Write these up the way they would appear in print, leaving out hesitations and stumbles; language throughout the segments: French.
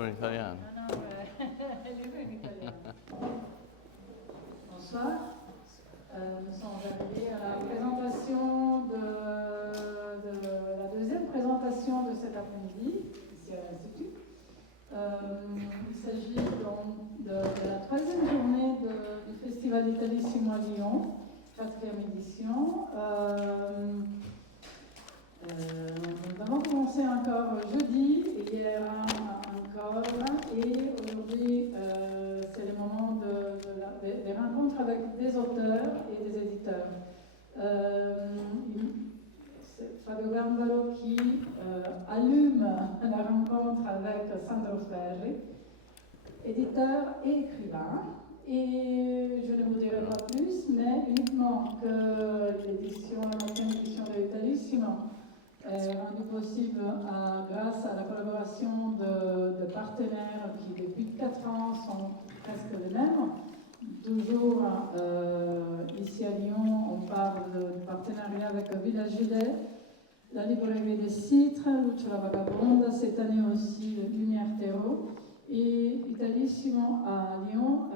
In italiano. No, libro in italiano. Bonsoir. Nous sommes arrivés à la présentation la deuxième présentation de cet après-midi, ici à l'Institut. Il s'agit donc de la troisième journée du Festival Italissimo à Lyon, quatrième édition. Nous avons commencé encore jeudi, et hier encore, et aujourd'hui c'est le moment des rencontres avec des auteurs et des éditeurs. C'est Fabio Gambaro qui allume la rencontre avec Sandro Ferri, éditeur et écrivain. Et je ne vous dirai pas plus, mais uniquement que la 9e édition de l'Italissimo est rendue possible grâce à la collaboration de partenaires qui depuis 4 ans sont presque les mêmes. Toujours ici à Lyon, on parle de partenariat avec Villa Gilet, la librairie des Citres, Luce la Vagabonde, cette année aussi Lumière Terreau. Et Italissimo à Lyon,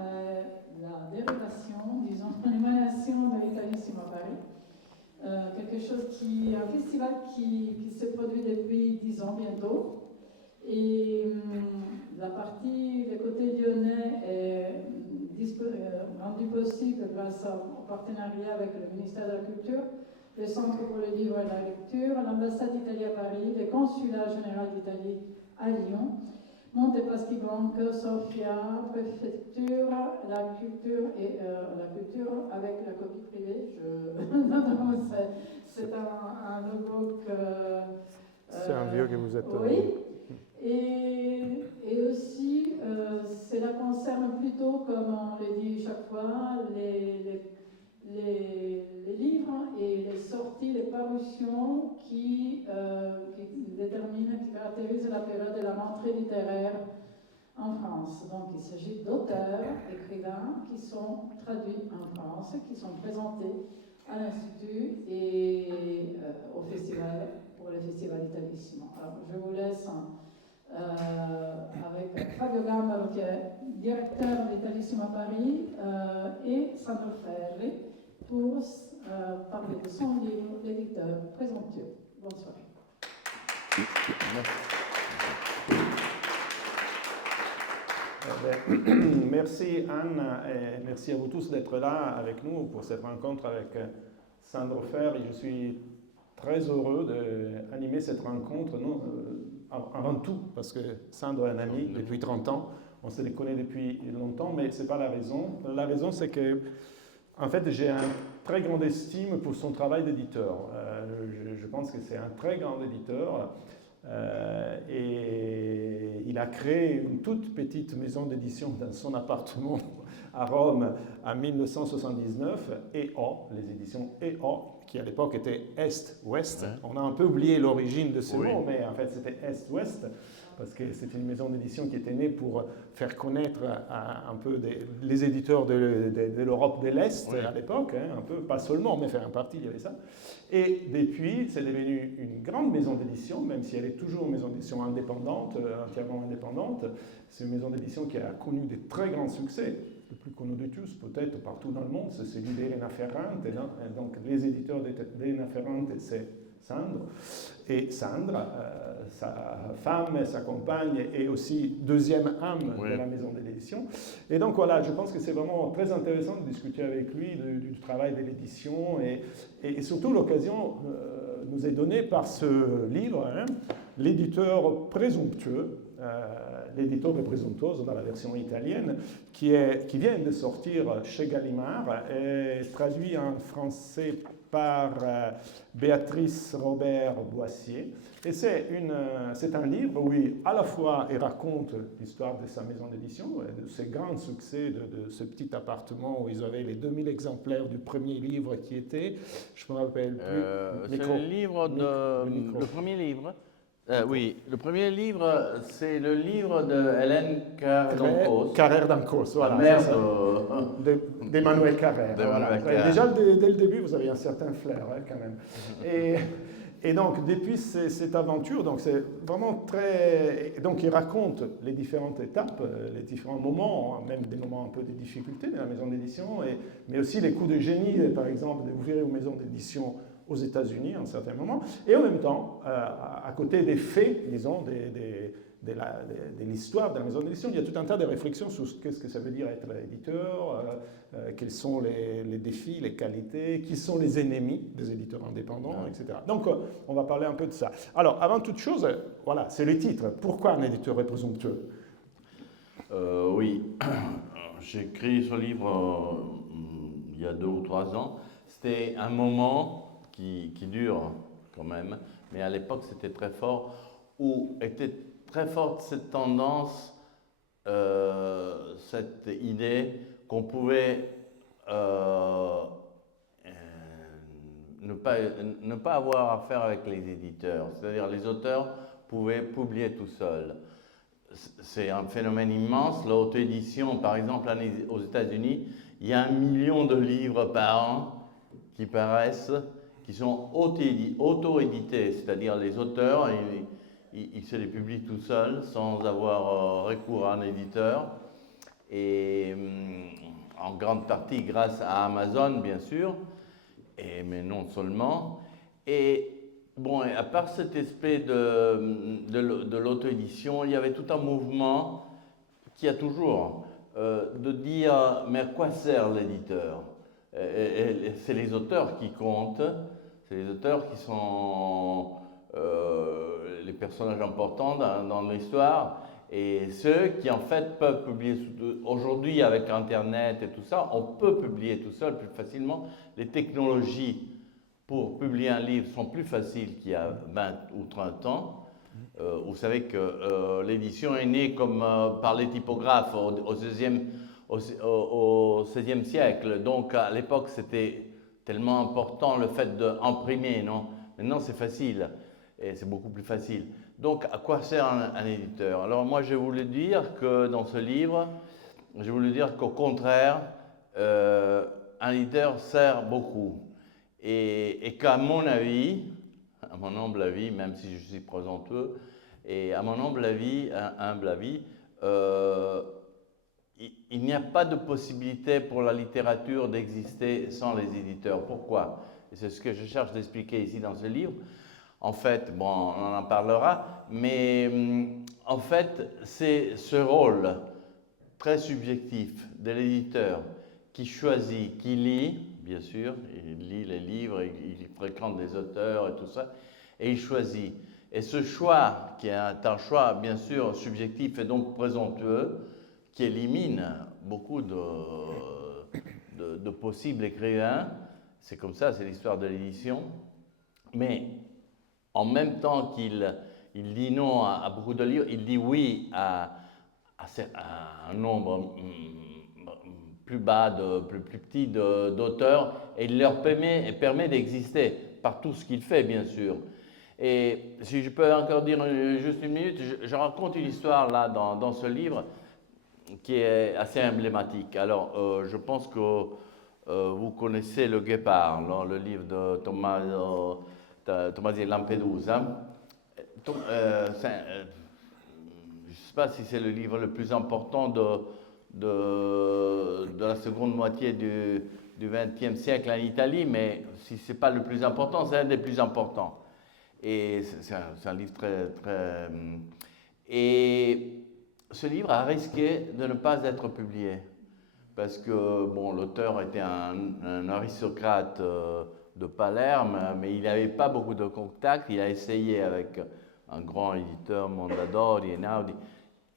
la dérivation, disons, l'émanation de l'Italissimo à Paris. Un festival qui se produit depuis 10 ans bientôt. Et le côté lyonnais est rendu possible grâce au partenariat avec le ministère de la Culture, le Centre pour le livre et la lecture, l'ambassade d'Italie à Paris, le consulat général d'Italie à Lyon, Montepaschi Blanco, Sofia, préfecture, la culture avec la copie privée. C'est un logo que... c'est un vieux que vous êtes... Oui. Et aussi, cela concerne plutôt, comme on le dit chaque fois, les livres et les sorties, les parutions qui déterminent, qui caractérisent la période de la rentrée littéraire en France. Donc il s'agit d'auteurs, écrivains qui sont traduits en France, qui sont présentés à l'Institut et au festival, pour le Festival Italissimo. Alors je vous laisse avec Fabio Gambaro qui est directeur d'Italissimo à Paris et Sandro Ferri pour parler de son livre, L'éditeur présomptueux. Bonsoir. Merci Anne et merci à vous tous d'être là avec nous pour cette rencontre avec Sandro Ferri. Je suis très heureux d'animer cette rencontre, avant tout parce que Sandro est un ami depuis 30 ans, on se les connaît depuis longtemps, mais ce n'est pas la raison. La raison c'est que en fait, j'ai un très grande estime pour son travail d'éditeur. Je pense que c'est un très grand éditeur et il a créé une toute petite maison d'édition dans son appartement à Rome en 1979, EO, les éditions EO, qui à l'époque étaient Est-Ouest. Ouais. On a un peu oublié l'origine de ce mot, mais en fait c'était Est-Ouest. Parce que c'est une maison d'édition qui était née pour faire connaître un peu les éditeurs de l'Europe de l'Est à l'époque, un peu, pas seulement, mais faire un partie, il y avait ça. Et depuis, c'est devenu une grande maison d'édition, même si elle est toujours une maison d'édition indépendante, entièrement indépendante. C'est une maison d'édition qui a connu des très grands succès. Le plus connu de tous, peut-être partout dans le monde, c'est celui d'Elena Ferrante. Donc les éditeurs d'Elena Ferrante, c'est Sandro. Et Sandra, sa femme, sa compagne, et aussi deuxième âme de la maison d'édition. Et donc voilà, je pense que c'est vraiment très intéressant de discuter avec lui du travail de l'édition et surtout l'occasion nous est donnée par ce livre, L'éditeur présomptueux, l'éditeur de Presuntuoso dans la version italienne, qui vient de sortir chez Gallimard et traduit en français par Béatrice Robert-Boissier. Et c'est un livre où à la fois il raconte l'histoire de sa maison d'édition, de ses grands succès, de ce petit appartement où ils avaient les 2000 exemplaires du premier livre qui était, je me rappelle plus. C'est le livre le premier livre. Oui, le premier livre, c'est le livre de Hélène Carrère-Dancos. Carrère-Dancos, voilà. La mère d'Emmanuel Carrère. Voilà. Déjà, dès le début, vous avez un certain flair, quand même. Et donc, depuis cette aventure, donc c'est vraiment très... Donc, il raconte les différentes étapes, les différents moments, hein, même des moments un peu de difficulté de la maison d'édition, mais aussi les coups de génie, par exemple, d'ouvrir une maison d'édition aux États-Unis à un certain moment. Et en même temps, à côté des faits, disons, de l'histoire de la maison d'édition, il y a tout un tas de réflexions sur qu'est-ce que ça veut dire être éditeur, quels sont les défis, les qualités, qui sont les ennemis des éditeurs indépendants, etc. Donc, on va parler un peu de ça. Alors, avant toute chose, voilà, c'est le titre. Pourquoi un éditeur est présomptueux? Oui, j'ai écrit ce livre il y a 2 ou 3 ans. C'était un moment qui dure quand même, mais à l'époque c'était très fort, où était très forte cette tendance, cette idée qu'on pouvait ne pas avoir affaire avec les éditeurs. C'est-à-dire les auteurs pouvaient publier tout seuls. C'est un phénomène immense. L'auto-édition, par exemple, aux États-Unis, il y a 1 million de livres par an qui paraissent, qui sont auto-édités, c'est-à-dire les auteurs, ils se les publient tout seuls sans avoir recours à un éditeur. Et en grande partie grâce à Amazon, bien sûr, mais non seulement. Et bon, à part cet aspect de l'auto-édition, il y avait tout un mouvement qui a toujours de dire mais à quoi sert l'éditeur? C'est les auteurs qui comptent, c'est les auteurs qui sont les personnages importants dans l'histoire, et ceux qui en fait peuvent publier. Aujourd'hui avec Internet et tout ça, on peut publier tout seul plus facilement. Les technologies pour publier un livre sont plus faciles qu'il y a 20 ou 30 ans. Vous savez que l'édition est née comme par les typographes au XVIe siècle. Donc à l'époque c'était tellement important le fait d'imprimer, non? Maintenant c'est facile et c'est beaucoup plus facile. Donc à quoi sert un éditeur? Alors moi je voulais dire que dans ce livre, je voulais dire qu'au contraire, un éditeur sert beaucoup. Et qu'à mon avis, à mon humble avis, même si je suis présomptueux, et à mon humble avis, il n'y a pas de possibilité pour la littérature d'exister sans les éditeurs. Pourquoi? Et c'est ce que je cherche d'expliquer ici dans ce livre. En fait, bon, on en parlera, mais en fait, c'est ce rôle très subjectif de l'éditeur qui choisit, qui lit, bien sûr, il lit les livres, il fréquente des auteurs et tout ça, et il choisit. Et ce choix, qui est un choix bien sûr subjectif et donc présomptueux, qui élimine beaucoup de possibles écrivains, c'est comme ça, c'est l'histoire de l'édition, mais en même temps qu'il dit non à beaucoup de livres, il dit oui à un nombre plus bas, plus petit d'auteurs, et il leur permet d'exister par tout ce qu'il fait, bien sûr. Et si je peux encore dire juste une minute, je raconte une histoire là dans ce livre qui est assez emblématique. Alors, je pense que vous connaissez Le Guépard, non, le livre de Tommaso Lampedusa. Je ne sais pas si c'est le livre le plus important de la seconde moitié du XXe siècle en Italie, mais si ce n'est pas le plus important, c'est un des plus importants. Et c'est un livre très... Et ce livre a risqué de ne pas être publié, parce que bon, l'auteur était un aristocrate de Palerme, mais il n'avait pas beaucoup de contacts. Il a essayé avec un grand éditeur, Mondadori, Einaudi,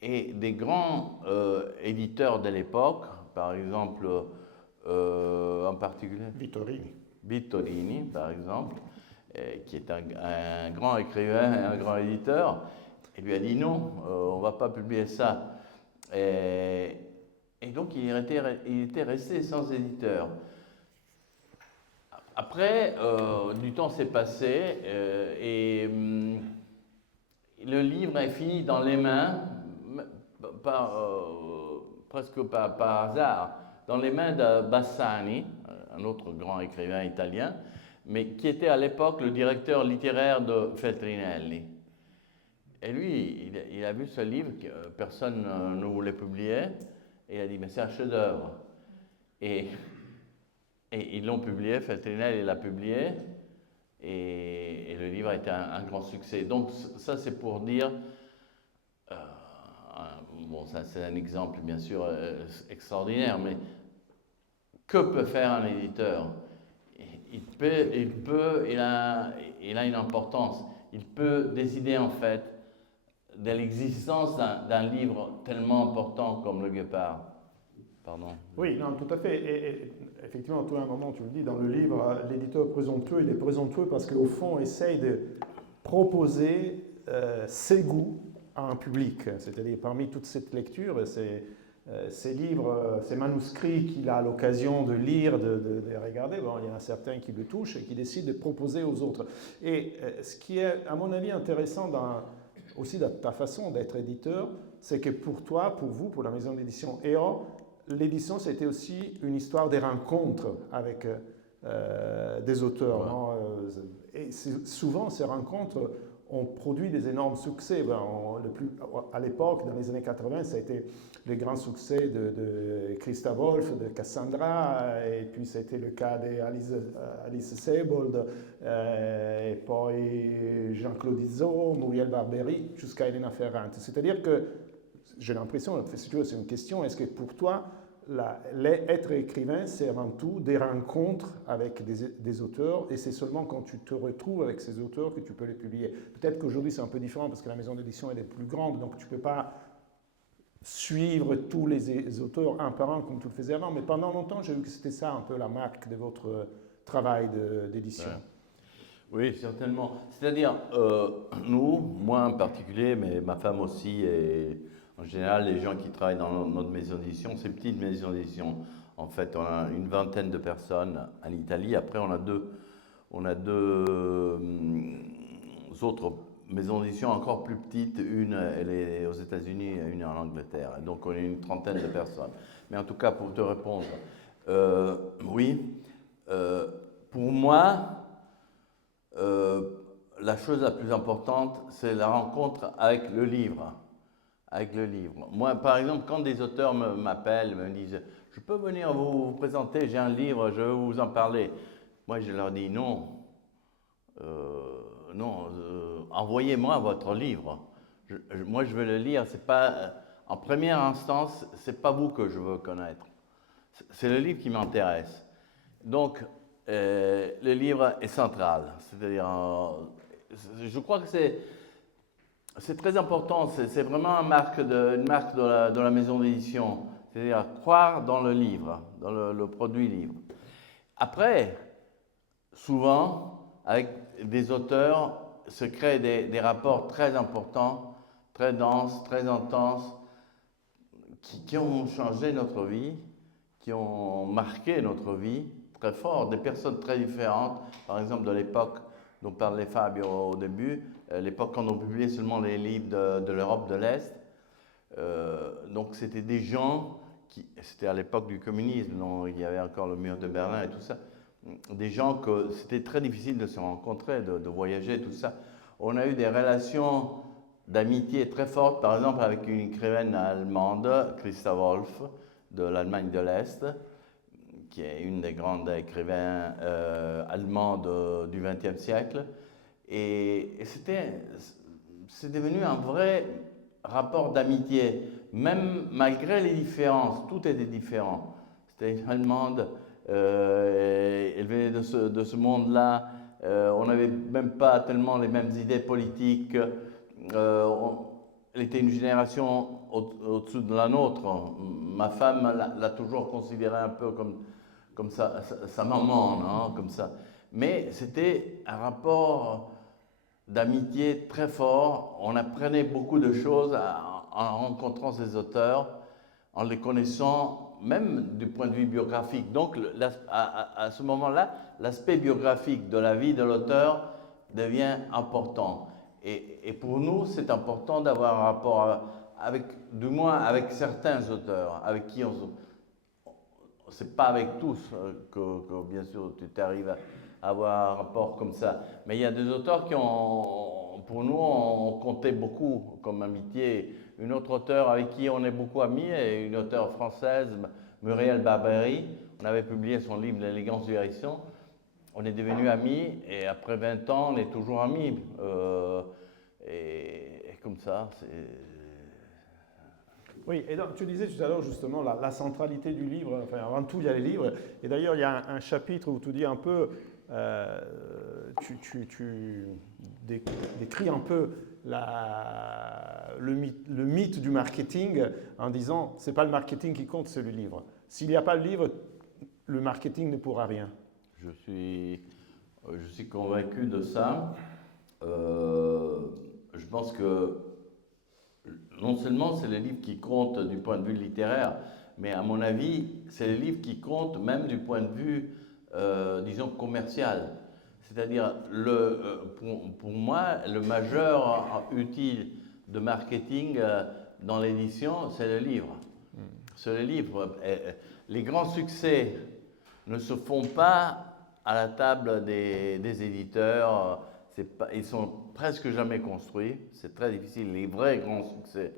et des grands éditeurs de l'époque, par exemple, en particulier Vittorini, par exemple, qui est un grand écrivain et un grand éditeur, il lui a dit non, on ne va pas publier ça. Et donc il était resté sans éditeur. Après, du temps s'est passé et le livre est fini dans les mains, presque par hasard, dans les mains de Bassani, un autre grand écrivain italien, mais qui était à l'époque le directeur littéraire de Feltrinelli. Et lui, il a vu ce livre que personne ne voulait publier, et il a dit, mais c'est un chef-d'œuvre. Et ils l'ont publié, Feltrinelli l'a publié, et le livre a été un grand succès. Donc ça, c'est pour dire, bon, ça c'est un exemple bien sûr extraordinaire, mais que peut faire un éditeur? Il a une importance. Il peut décider en fait de l'existence d'un livre tellement important comme le Guépard. Pardon. Oui, non, tout à fait. Et effectivement, toi, à un moment, tu le dis, dans le livre, l'éditeur présomptueux, il est présomptueux parce qu'au fond, il essaye de proposer ses goûts à un public. C'est-à-dire, parmi toute cette lecture, ces livres, ces manuscrits qu'il a l'occasion de lire, de regarder, bon, il y en a certains qui le touchent et qui décident de proposer aux autres. Et ce qui est, à mon avis, intéressant aussi dans ta façon d'être éditeur, c'est que pour toi, pour vous, pour la maison d'édition EO, l'édition, c'était aussi une histoire des rencontres avec des auteurs. Ouais. Non, et souvent, ces rencontres ont produit des énormes succès. Ben, à l'époque, dans les années 80, ça a été le grand succès de Christa Wolf, de Cassandra, et puis c'était le cas d'Alice Sebold, et puis Jean-Claude Izzo, Muriel Barbery, jusqu'à Elena Ferrante. C'est-à-dire que j'ai l'impression, c'est une question, est-ce que pour toi, être écrivain, c'est avant tout des rencontres avec des auteurs, et c'est seulement quand tu te retrouves avec ces auteurs que tu peux les publier. Peut-être qu'aujourd'hui c'est un peu différent parce que la maison d'édition elle est plus grande, donc tu ne peux pas suivre tous les auteurs un par un comme tu le faisais avant, mais pendant longtemps j'ai vu que c'était ça un peu la marque de votre travail d'édition. Ouais. Oui, certainement. C'est-à-dire, nous, moi en particulier, mais ma femme aussi, et en général, les gens qui travaillent dans notre maison d'édition, c'est une petite maison d'édition. En fait, on a une vingtaine de personnes en Italie. Après, on a deux autres maisons d'édition encore plus petites. Une, elle est aux États-Unis et une en Angleterre. Et donc, on est une trentaine de personnes. Mais en tout cas, pour te répondre, oui, pour moi, la chose la plus importante, c'est la rencontre avec le livre. Avec le livre. Moi, par exemple, quand des auteurs m'appellent, me disent « Je peux venir vous présenter, j'ai un livre, je veux vous en parler ». Moi, je leur dis « Non, envoyez-moi votre livre. Moi, je veux le lire. C'est pas, en première instance, c'est pas vous que je veux connaître. C'est le livre qui m'intéresse. Donc, le livre est central. C'est-à-dire, je crois que c'est très important. C'est vraiment une marque de la maison d'édition. C'est-à-dire croire dans le livre, dans le produit livre. Après, souvent, avec des auteurs, se créent des rapports très importants, très denses, très intenses, qui ont changé notre vie, qui ont marqué notre vie très fort, des personnes très différentes, par exemple de l'époque dont parlait Fabio au début, l'époque quand on publiait seulement les livres de l'Europe de l'Est. Donc c'était des gens c'était à l'époque du communisme, donc il y avait encore le mur de Berlin et tout ça, des gens que c'était très difficile de se rencontrer, de voyager, tout ça. On a eu des relations d'amitié très fortes, par exemple avec une écrivaine allemande, Christa Wolf, de l'Allemagne de l'Est, qui est une des grandes écrivains allemands du XXe siècle. Et c'est devenu un vrai rapport d'amitié, même malgré les différences, tout était différent. C'était une Allemande, elle venait de ce monde-là, on n'avait même pas tellement les mêmes idées politiques, elle était une génération au-dessus de la nôtre. Ma femme l'a toujours considérée un peu comme sa maman, non? Comme ça. Mais c'était un rapport d'amitié très fort. On apprenait beaucoup de choses en rencontrant ces auteurs, en les connaissant, même du point de vue biographique. Donc, à ce moment-là, l'aspect biographique de la vie de l'auteur devient important. Et pour nous, c'est important d'avoir un rapport du moins avec certains auteurs, avec qui c'est pas avec tous que bien sûr tu t'arrives avoir un rapport comme ça. Mais il y a des auteurs qui ont, pour nous, ont compté beaucoup comme amitié. Une autre auteure avec qui on est beaucoup amis est une auteure française, Muriel Barbery. On avait publié son livre L'élégance du hérisson. On est devenus amis et après 20 ans, on est toujours amis. Et comme ça, c'est... Oui, et donc tu disais tout à l'heure justement la centralité du livre, enfin avant tout il y a les livres, et d'ailleurs il y a un chapitre où tu dis un peu, tu décris un peu le mythe du marketing en disant c'est pas le marketing qui compte, c'est le livre. S'il n'y a pas le livre, le marketing ne pourra rien. Je suis convaincu de ça. Je pense que non seulement c'est les livres qui comptent du point de vue littéraire, mais à mon avis, c'est les livres qui comptent même du point de vue, disons, commercial. C'est-à-dire, pour moi, le majeur outil de marketing dans l'édition, c'est le livre. C'est le livre. Les grands succès ne se font pas à la table des éditeurs. Ils sont presque jamais construits. C'est très difficile, les vrais grands succès.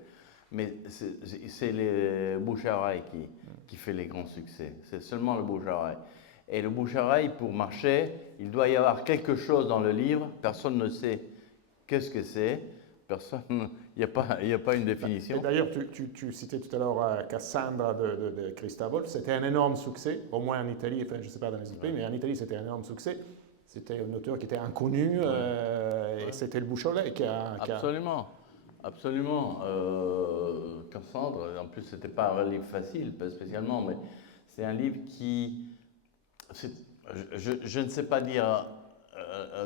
Mais c'est les bouche-à-oreille qui fait les grands succès. C'est seulement le bouche-à-oreille. Et le bouche-à-oreille, pour marcher, il doit y avoir quelque chose dans le livre. Personne ne sait qu'est-ce que c'est. Il n'y a pas une définition. D'ailleurs, tu citais tout à l'heure Cassandra de Christabel. C'était un énorme succès, au moins en Italie, enfin je ne sais pas dans les autres pays, mais en Italie c'était un énorme succès. C'était un auteur qui était inconnu et c'était le bouche-à-oreille qui a... Absolument, absolument. Cassandre, en plus c'était pas un livre facile, pas spécialement, mais c'est un livre qui... Je ne sais pas dire,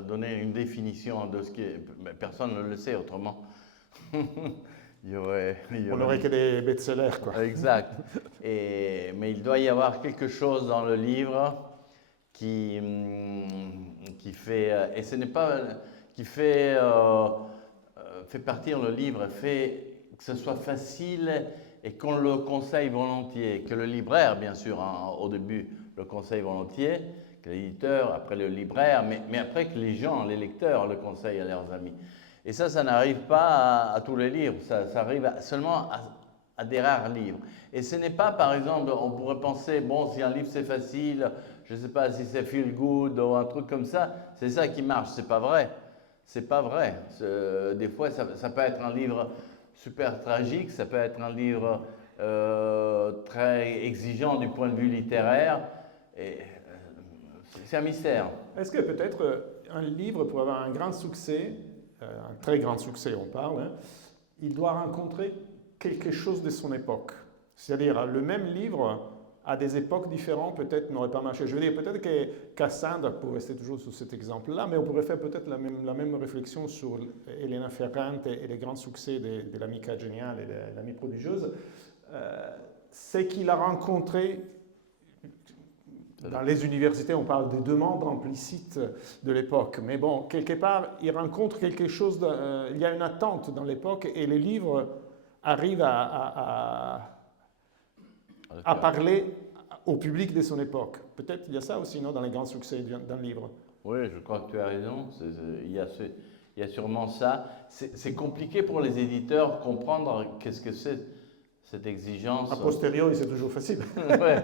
donner une définition de ce qui est... Personne ne le sait autrement. On n'aurait que des best-sellers, quoi. Exact. Mais il doit y avoir quelque chose dans le livre qui fait... Et ce n'est pas... qui fait partir le livre, fait que ce soit facile et qu'on le conseille volontiers. Que le libraire, bien sûr, hein, au début, le conseille volontiers, que l'éditeur, après le libraire, mais après que les gens, les lecteurs, le conseillent à leurs amis. Et ça n'arrive pas à tous les livres, ça arrive seulement à des rares livres. Et ce n'est pas, par exemple, on pourrait penser, bon, si un livre c'est facile, je ne sais pas si c'est feel good ou un truc comme ça, c'est ça qui marche. C'est pas vrai. C'est pas vrai. Des fois, ça peut être un livre super tragique, ça peut être un livre très exigeant du point de vue littéraire. C'est un mystère. Est-ce que peut-être un livre, pour avoir un grand succès, un très grand succès on parle, hein, il doit rencontrer quelque chose de son époque? C'est-à-dire, le même livre, à des époques différentes, peut-être n'aurait pas marché. Je veux dire, peut-être que Cassandre, pour rester toujours sur cet exemple-là, mais on pourrait faire peut-être la même réflexion sur Elena Ferrante et les grands succès de l'Amica géniale et de l'Amie prodigieuse. C'est qu'il a rencontré, dans les universités, on parle des demandes implicites de l'époque, mais bon, quelque part, il rencontre quelque chose, il y a une attente dans l'époque et les livres arrivent à parler au public de son époque. Peut-être il y a ça aussi, non, dans les grands succès d'un livre. Oui, je crois que tu as raison. Il y a sûrement ça. C'est compliqué pour les éditeurs de comprendre qu'est-ce que c'est cette exigence. A posteriori, c'est toujours facile. Ouais,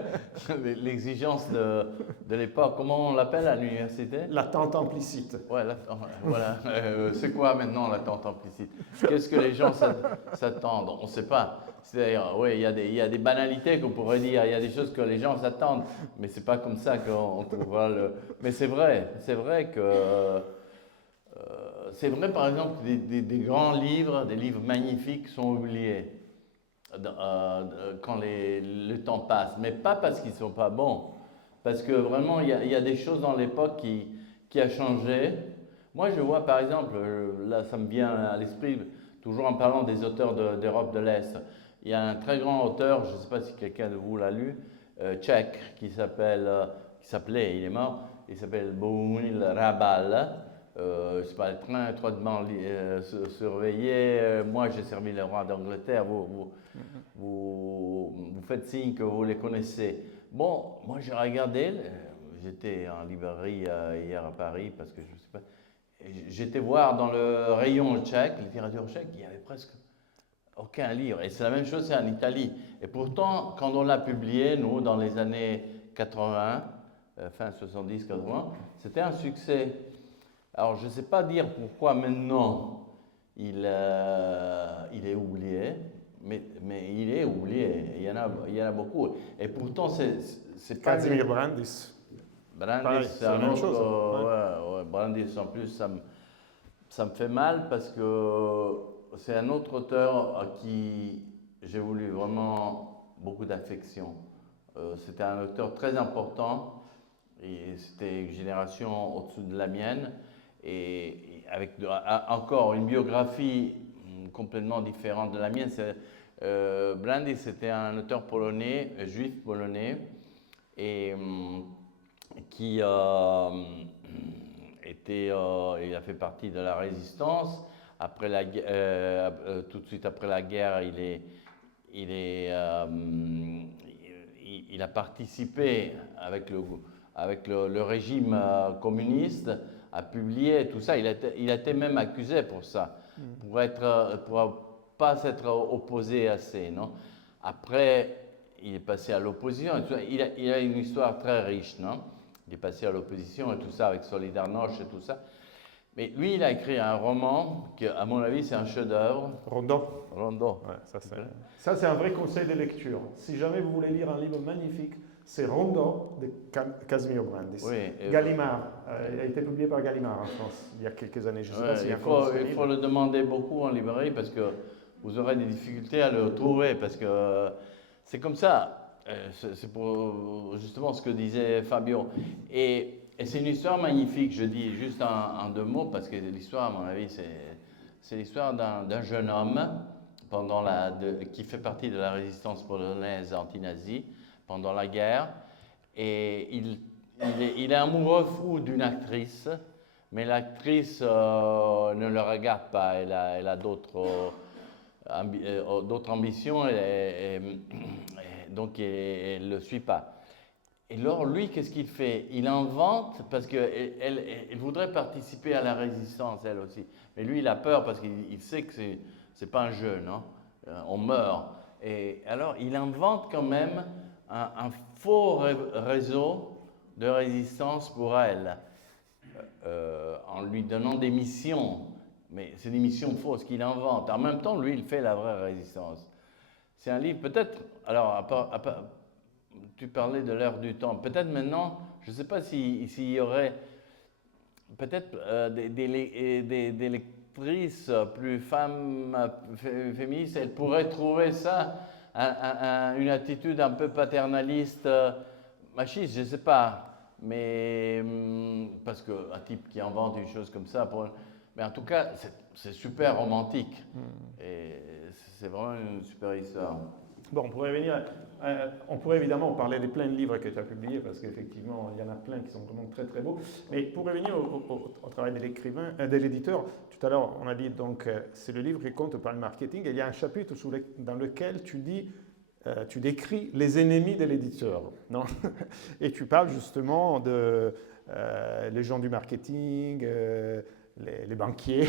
l'exigence de l'époque. Comment on l'appelle à l'université? L'attente implicite. Ouais, voilà. C'est quoi maintenant l'attente implicite? Qu'est-ce que les gens s'attendent? On ne sait pas. C'est-à-dire, oui, il y a des banalités qu'on pourrait dire, il y a des choses que les gens s'attendent, mais c'est pas comme ça qu'on trouvera le... Mais c'est vrai que... c'est vrai, par exemple, des grands livres, des livres magnifiques sont oubliés quand le temps passe, mais pas parce qu'ils ne sont pas bons, parce que vraiment, il y a des choses dans l'époque qui a changé. Moi, je vois, par exemple, là, ça me vient à l'esprit, toujours en parlant des auteurs d'Europe de l'Est, il y a un très grand auteur, je ne sais pas si quelqu'un de vous l'a lu, tchèque, qui s'appelait, il est mort, il s'appelle Boumil Hrabal. Je sais pas, le train étroitement surveillé. Moi, j'ai servi le roi d'Angleterre. Vous faites signe que vous les connaissez. Bon, moi, j'ai regardé, j'étais en librairie hier à Paris parce que je sais pas. J'étais voir dans le rayon tchèque, littérature tchèque, il y avait presque aucun livre. Et c'est la même chose, c'est en Italie. Et pourtant, quand on l'a publié, nous, dans les années 80, fin 70-80, c'était un succès. Alors, je ne sais pas dire pourquoi maintenant il est oublié, mais il est oublié. Il y en a beaucoup. Et pourtant, c'est pas. Casimir Brandis. Brandis, Pareil, c'est un la même autre. chose. Ouais, Brandis, en plus, ça me fait mal parce que c'est un autre auteur à qui j'ai voulu vraiment beaucoup d'affection. C'était un auteur très important et c'était une génération au-dessus de la mienne et avec encore une biographie complètement différente de la mienne. Brandis, c'était un auteur polonais, juif polonais et qui il a fait partie de la résistance. Après tout de suite après la guerre, il a participé avec le régime communiste à publier tout ça. Il a été même accusé pour ça, pour pas s'être opposé assez, non? Après, il est passé à l'opposition. Il a une histoire très riche, non? Il est passé à l'opposition et tout ça, avec Solidarność et tout ça. Mais lui, il a écrit un roman qui, à mon avis, c'est un chef-d'œuvre. Rondo. Rondo. Ouais, ça, c'est un vrai conseil de lecture. Si jamais vous voulez lire un livre magnifique, c'est Rondo de Casimir Brandis. Oui, Gallimard. Il a été publié par Gallimard en France il y a quelques années. Je sais pas s'il y a il faut le demander beaucoup en librairie parce que vous aurez des difficultés à le trouver parce que c'est comme ça. C'est pour justement ce que disait Fabio. Et c'est une histoire magnifique, je dis juste en deux mots, parce que l'histoire, à mon avis, c'est l'histoire d'un jeune homme qui fait partie de la résistance polonaise anti-nazie pendant la guerre. Et il est amoureux fou d'une actrice, mais l'actrice ne le regarde pas. Elle a d'autres ambitions, donc elle ne le suit pas. Et alors, lui, qu'est-ce qu'il fait? Il invente, parce qu'elle voudrait participer à la résistance, elle aussi. Mais lui, il a peur parce qu'il sait que c'est pas un jeu, non? On meurt. Et alors, il invente quand même un faux réseau de résistance pour elle, en lui donnant des missions. Mais c'est des missions fausses qu'il invente. En même temps, lui, il fait la vraie résistance. C'est un livre, peut-être, alors, tu parlais de l'heure du temps. Peut-être maintenant, je ne sais pas s'il y aurait peut-être des lectrices plus féministes, elles pourraient trouver ça une attitude un peu paternaliste, machiste, je ne sais pas. Mais parce qu'un type qui invente une chose comme ça, mais en tout cas, c'est super romantique. Et c'est vraiment une super histoire. Bon, on pourrait évidemment parler des plein de livres que tu as publiés, parce qu'effectivement, il y en a plein qui sont vraiment très très beaux. Mais pour revenir au travail de l'écrivain, de l'éditeur, tout à l'heure, on a dit donc c'est le livre qui compte par le marketing. Et il y a un chapitre dans lequel tu décris les ennemis de l'éditeur, non? Et tu parles justement de les gens du marketing, les banquiers,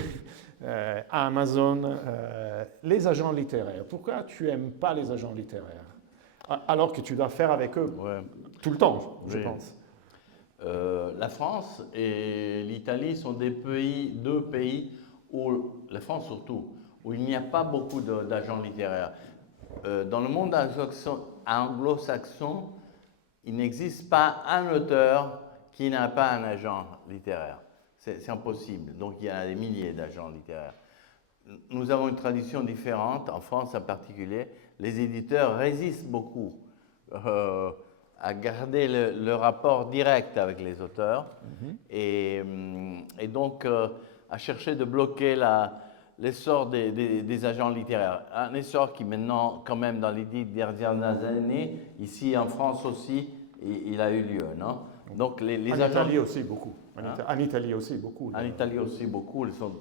Amazon, les agents littéraires. Pourquoi tu n'aimes pas les agents littéraires alors que tu dois faire avec eux tout le temps, je pense? La France et l'Italie sont deux pays où, la France surtout, où il n'y a pas beaucoup d'agents littéraires. Dans le monde anglo-saxon, il n'existe pas un auteur qui n'a pas un agent littéraire. C'est impossible. Donc il y a des milliers d'agents littéraires. Nous avons une tradition différente, en France en particulier. Les éditeurs résistent beaucoup à garder le rapport direct avec les auteurs et donc à chercher de bloquer l'essor des agents littéraires. Un essor qui maintenant, quand même, dans les 10 dernières années, ici en France aussi, il a eu lieu, non? Donc les agents... Italie aussi beaucoup. En Italie aussi beaucoup. En Italie aussi beaucoup, ils sont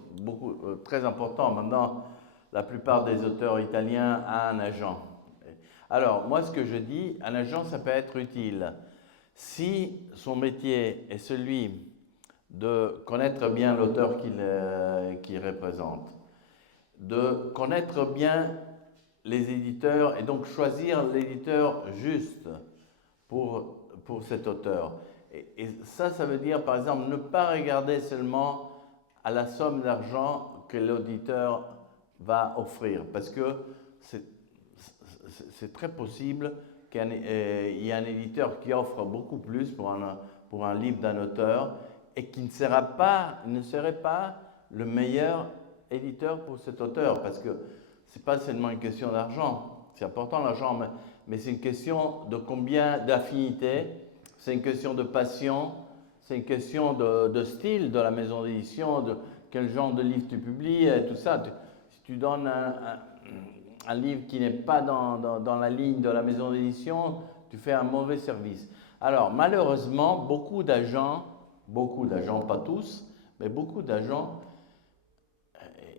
très importants. Maintenant, la plupart des auteurs italiens ont un agent. Alors, moi, ce que je dis, un agent, ça peut être utile. si son métier est celui de connaître bien l'auteur qu'il représente, de connaître bien les éditeurs et donc choisir l'éditeur juste pour cet auteur. Et ça veut dire, par exemple, ne pas regarder seulement à la somme d'argent que l'auditeur va offrir, parce que c'est très possible qu'il y ait un éditeur qui offre beaucoup plus pour un livre d'un auteur et qui ne serait pas le meilleur éditeur pour cet auteur, parce que ce n'est pas seulement une question d'argent, c'est important l'argent, mais c'est une question de combien d'affinité, c'est une question de passion, c'est une question de style de la maison d'édition, de quel genre de livre tu publies, et tout ça. Si tu donnes un livre qui n'est pas dans la ligne de la maison d'édition, tu fais un mauvais service. Alors malheureusement, beaucoup d'agents, pas tous, mais beaucoup d'agents,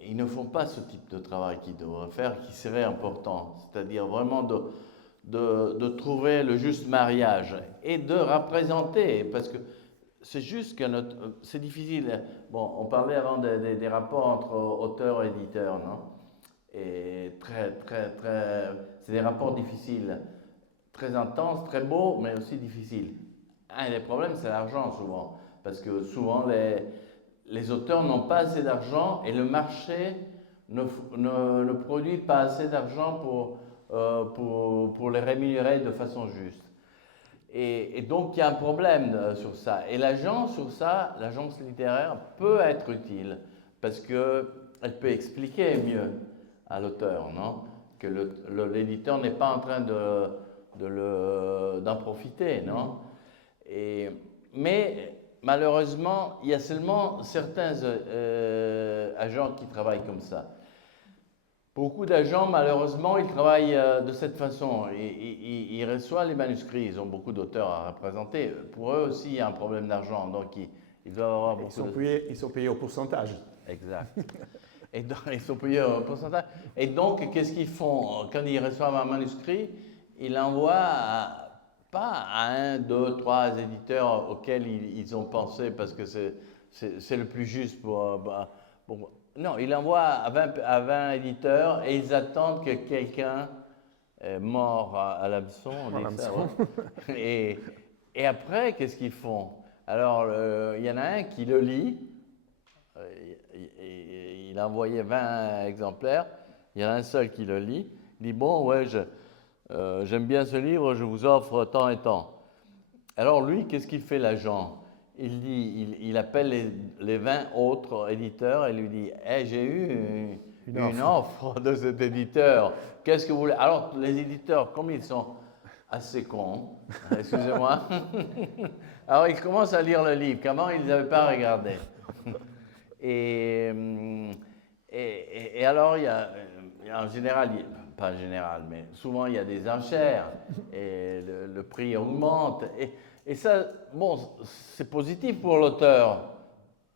ils ne font pas ce type de travail qu'ils devraient faire, qui serait important. C'est-à-dire vraiment de trouver le juste mariage et de représenter, parce que c'est juste que c'est difficile. Bon, on parlait avant des rapports entre auteurs et éditeurs, non? Et c'est des rapports difficiles, très intenses, très beaux, mais aussi difficiles. Un des problèmes, c'est l'argent souvent, parce que souvent les auteurs n'ont pas assez d'argent et le marché ne produit pas assez d'argent pour les rémunérer de façon juste. Et donc il y a un problème sur ça. Et l'agence littéraire peut être utile parce qu'elle peut expliquer mieux à l'auteur, non? Que l'éditeur n'est pas en train d'en profiter, non? Mais malheureusement, il y a seulement certains agents qui travaillent comme ça. Beaucoup d'agents, malheureusement, ils travaillent de cette façon. Ils reçoivent les manuscrits, ils ont beaucoup d'auteurs à représenter. Pour eux aussi, il y a un problème d'argent, donc ils doivent avoir beaucoup Ils sont payés au pourcentage. Exact. Et donc, ils sont payés au pourcentage. Et donc, qu'est-ce qu'ils font? Quand ils reçoivent un manuscrit, ils l'envoient pas à 1, 2, 3 éditeurs auxquels ils ont pensé parce que c'est le plus juste pour non, ils l'envoient à 20 éditeurs et ils attendent que quelqu'un mort à l'hameçon, et après, qu'est-ce qu'ils font? Alors, il y en a un qui le lit, il a envoyé 20 exemplaires, il y en a un seul qui le lit, il dit, bon, ouais, j'aime bien ce livre, je vous offre tant et tant. Alors lui, qu'est-ce qu'il fait l'agent? Il appelle les 20 autres éditeurs et lui dit hey, j'ai eu une offre de cet éditeur. Qu'est-ce que vous voulez? Alors les éditeurs, comme ils sont assez cons, excusez-moi, alors ils commencent à lire le livre. Comment ils n'avaient pas regardé? Et alors il y a en général, pas en général, mais souvent il y a des enchères et le prix augmente. Et ça, bon, c'est positif pour l'auteur.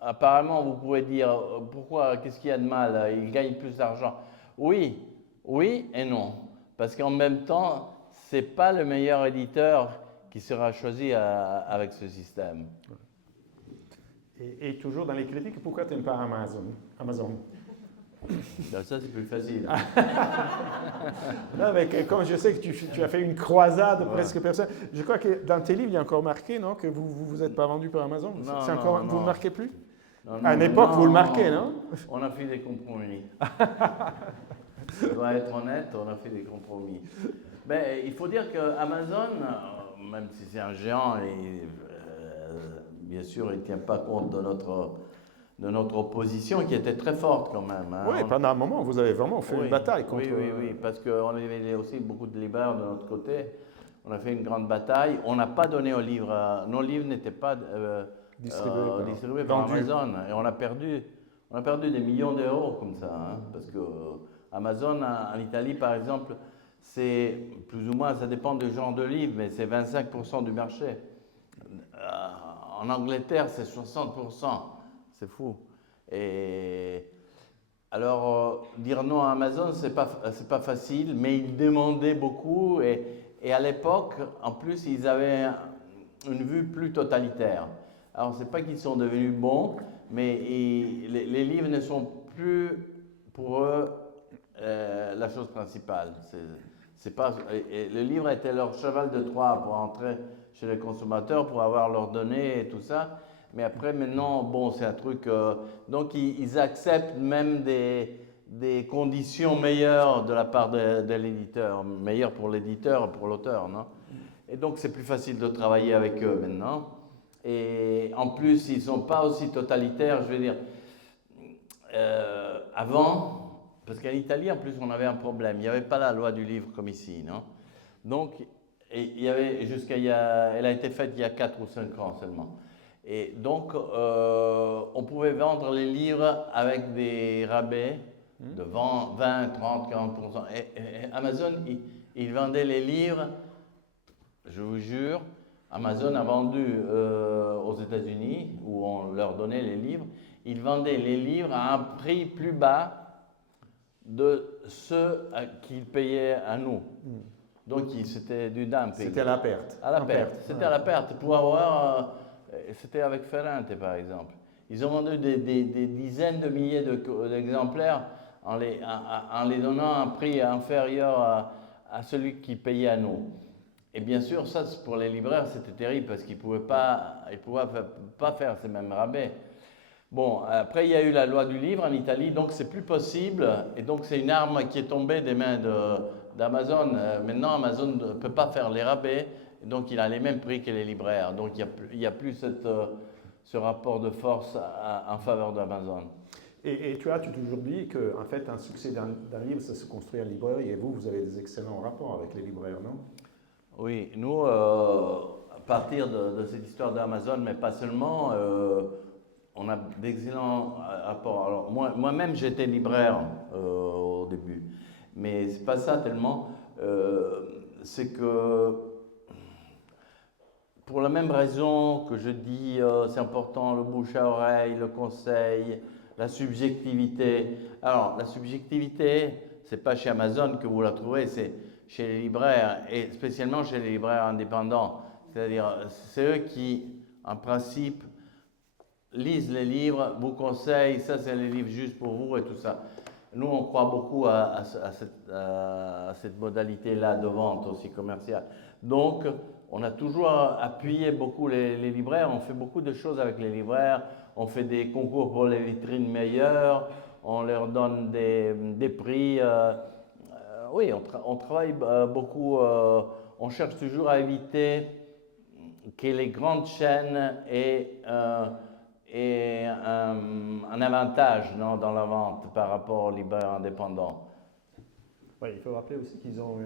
Apparemment, vous pouvez dire, pourquoi, qu'est-ce qu'il y a de mal? Il gagne plus d'argent. Oui et non. Parce qu'en même temps, ce n'est pas le meilleur éditeur qui sera choisi avec ce système. Et toujours dans les critiques, pourquoi tu n'aimes pas Amazon? Ben ça, c'est plus facile. Non, mais comme je sais que tu as fait une croisade presque personne. Je crois que dans tes livres, il y a encore marqué, non, que vous ne vous êtes pas vendu par Amazon. Non. Vous ne le marquez plus? Non, à une époque, vous le marquez, non? On a fait des compromis. Je dois être honnête, on a fait des compromis. Mais il faut dire qu'Amazon, même si c'est un géant, et bien sûr, il ne tient pas compte de notre opposition qui était très forte quand même. Hein. Oui, pendant un moment, vous avez vraiment fait une bataille contre... Oui, parce qu'on avait aussi beaucoup de libraires de notre côté. On a fait une grande bataille. On n'a pas donné aux livres... nos livres n'étaient pas distribués par Amazon. Et on a perdu des millions d'euros comme ça. Hein, parce que Amazon, en Italie, par exemple, c'est plus ou moins, ça dépend du genre de livre, mais c'est 25% du marché. En Angleterre, c'est 60%. C'est fou. Et alors, dire non à Amazon, c'est pas facile, mais ils demandaient beaucoup. Et à l'époque, en plus, ils avaient une vue plus totalitaire. Alors, c'est pas qu'ils sont devenus bons, mais les livres ne sont plus pour eux la chose principale. C'est pas, et le livre était leur cheval de Troie pour entrer chez les consommateurs, pour avoir leurs données et tout ça. Mais après, maintenant, bon, c'est un truc. Donc, ils acceptent même des conditions meilleures de la part de l'éditeur, meilleures pour l'éditeur, pour l'auteur, non? Et donc, c'est plus facile de travailler avec eux maintenant. Et en plus, ils ne sont pas aussi totalitaires, je veux dire. Avant, parce qu'en Italie, en plus, on avait un problème. Il n'y avait pas la loi du livre comme ici, non? Donc, il y avait elle a été faite il y a 4 ou 5 ans seulement. Et donc, on pouvait vendre les livres avec des rabais de 20, 30, 40%. Et Amazon, il vendait les livres, je vous jure, Amazon a vendu aux États-Unis, où on leur donnait les livres, ils vendaient les livres à un prix plus bas de ceux qu'ils payaient à nous. Donc, c'était du dumping. C'était à la perte. À la perte. C'était à la perte. Pour avoir, c'était avec Ferrante, par exemple. Ils ont vendu des dizaines de milliers d'exemplaires en les donnant à un prix inférieur à celui qui payait à nous. Et bien sûr, ça, pour les libraires, c'était terrible parce qu'ils ne pouvaient pas faire ces mêmes rabais. Bon, après, il y a eu la loi du livre en Italie, donc c'est plus possible. Et donc, c'est une arme qui est tombée des mains d'Amazon. Maintenant, Amazon ne peut pas faire les rabais, donc il a les mêmes prix que les libraires. Donc, il n'y a plus ce rapport de force en faveur d'Amazon. Et tu as toujours dit qu'en fait, un succès d'un livre, ça se construit en librairie. Et vous avez des excellents rapports avec les libraires, non? Oui, nous, à partir de cette histoire d'Amazon, mais pas seulement, on a d'excellents rapports. Alors, moi-même, j'étais libraire au début, mais c'est pas ça tellement. C'est que, pour la même raison que je dis, c'est important le bouche à oreille, le conseil, la subjectivité. Alors, la subjectivité, c'est pas chez Amazon que vous la trouvez, c'est chez les libraires, et spécialement chez les libraires indépendants. C'est-à-dire, c'est eux qui, en principe, lisent les livres, vous conseillent, ça c'est les livres juste pour vous et tout ça. Nous, on croit beaucoup à cette modalité-là de vente aussi commerciale. Donc, on a toujours appuyé beaucoup les libraires, on fait beaucoup de choses avec les libraires, on fait des concours pour les vitrines meilleures, on leur donne des prix. Oui, on travaille beaucoup, on cherche toujours à éviter que les grandes chaînes aient un avantage dans la vente par rapport aux libraires indépendants. Oui, il faut rappeler aussi qu'ils ont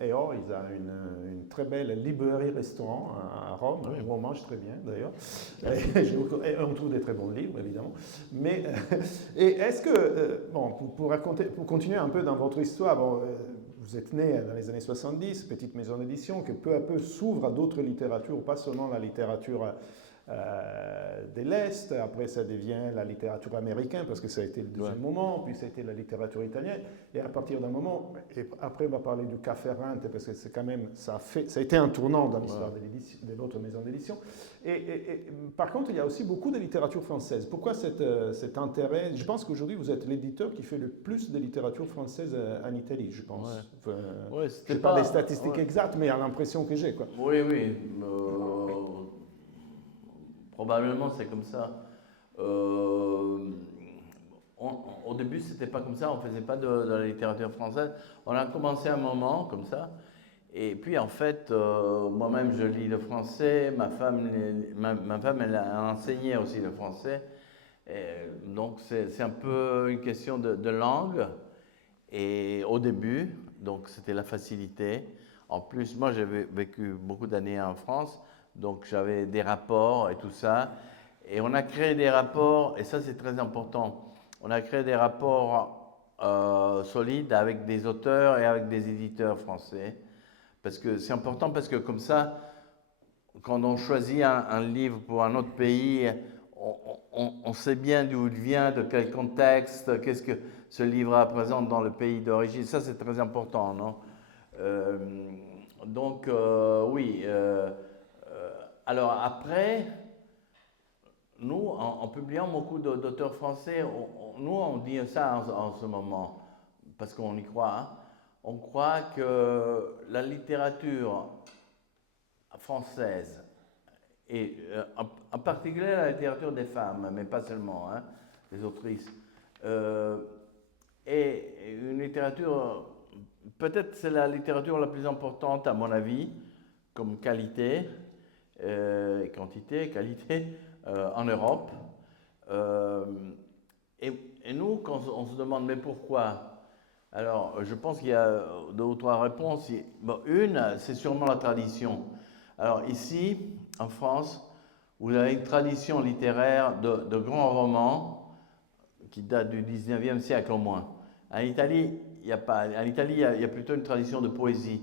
EO, ils ont une très belle librairie-restaurant à Rome, oui. Où on mange très bien d'ailleurs. Et on trouve des très bons livres, évidemment. Mais et est-ce que, bon, pour continuer un peu dans votre histoire, bon, vous êtes né dans les années 70, petite maison d'édition, que peu à peu s'ouvre à d'autres littératures, pas seulement la littérature de l'Est, après ça devient la littérature américaine parce que ça a été le deuxième moment, puis ça a été la littérature italienne, et à partir d'un moment, et après on va parler du Ca' Ferrante parce que c'est quand même, ça a été un tournant dans l'histoire de l'autre maison d'édition. Et par contre, il y a aussi beaucoup de littérature française. Pourquoi cet intérêt? Je pense qu'aujourd'hui vous êtes l'éditeur qui fait le plus de littérature française en Italie, je pense. Ouais. Ouais, je n'ai pas des statistiques exactes, mais à l'impression que j'ai, quoi. Oui, oui. Probablement, c'est comme ça. Au début, c'était pas comme ça. On faisait pas de la littérature française. On a commencé un moment comme ça. Et puis, en fait, moi-même, je lis le français. Ma femme, elle a enseigné aussi le français. Et donc, c'est un peu une question de langue. Et au début, donc, c'était la facilité. En plus, moi, j'ai vécu beaucoup d'années en France. Donc, j'avais des rapports et tout ça. Et on a créé des rapports, et ça, c'est très important. On a créé des rapports solides avec des auteurs et avec des éditeurs français. Parce que c'est important, parce que comme ça, quand on choisit un livre pour un autre pays, on sait bien d'où il vient, de quel contexte, qu'est-ce que ce livre représente dans le pays d'origine. Ça, c'est très important, non? Donc, oui. alors après, nous, en publiant beaucoup d'auteurs français, nous on dit ça en ce moment, parce qu'on y croit, hein. On croit que la littérature française, et en particulier la littérature des femmes, mais pas seulement, hein, les autrices, est une littérature, peut-être c'est la littérature la plus importante à mon avis, comme qualité, quantité, qualité, en Europe. Et nous, quand on se demande mais pourquoi? Alors, je pense qu'il y a 2 ou 3 réponses. Bon, une, c'est sûrement la tradition. Alors ici, en France, vous avez une tradition littéraire de grands romans qui datent du 19e siècle au moins. En Italie, il y a pas. En Italie, il y a plutôt une tradition de poésie.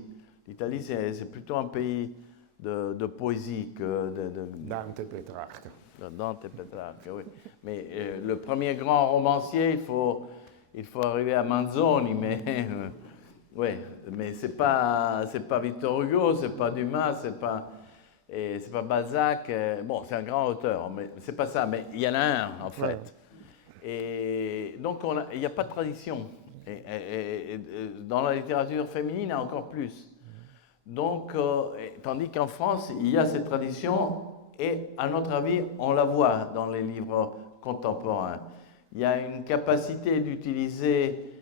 L'Italie, c'est plutôt un pays de poésie que Dante e Petrarca. Dante et Petrarca, oui. Mais le premier grand romancier, il faut arriver à Manzoni, mais ouais, mais c'est pas Victor Hugo, c'est pas Dumas, c'est pas Balzac. Bon, c'est un grand auteur, mais c'est pas ça. Mais il y en a un en fait. Ouais. Et donc il n'y a pas de tradition. Et dans la littérature féminine, encore plus. Donc, tandis qu'en France, il y a cette tradition. Et à notre avis, on la voit dans les livres contemporains. Il y a une capacité d'utiliser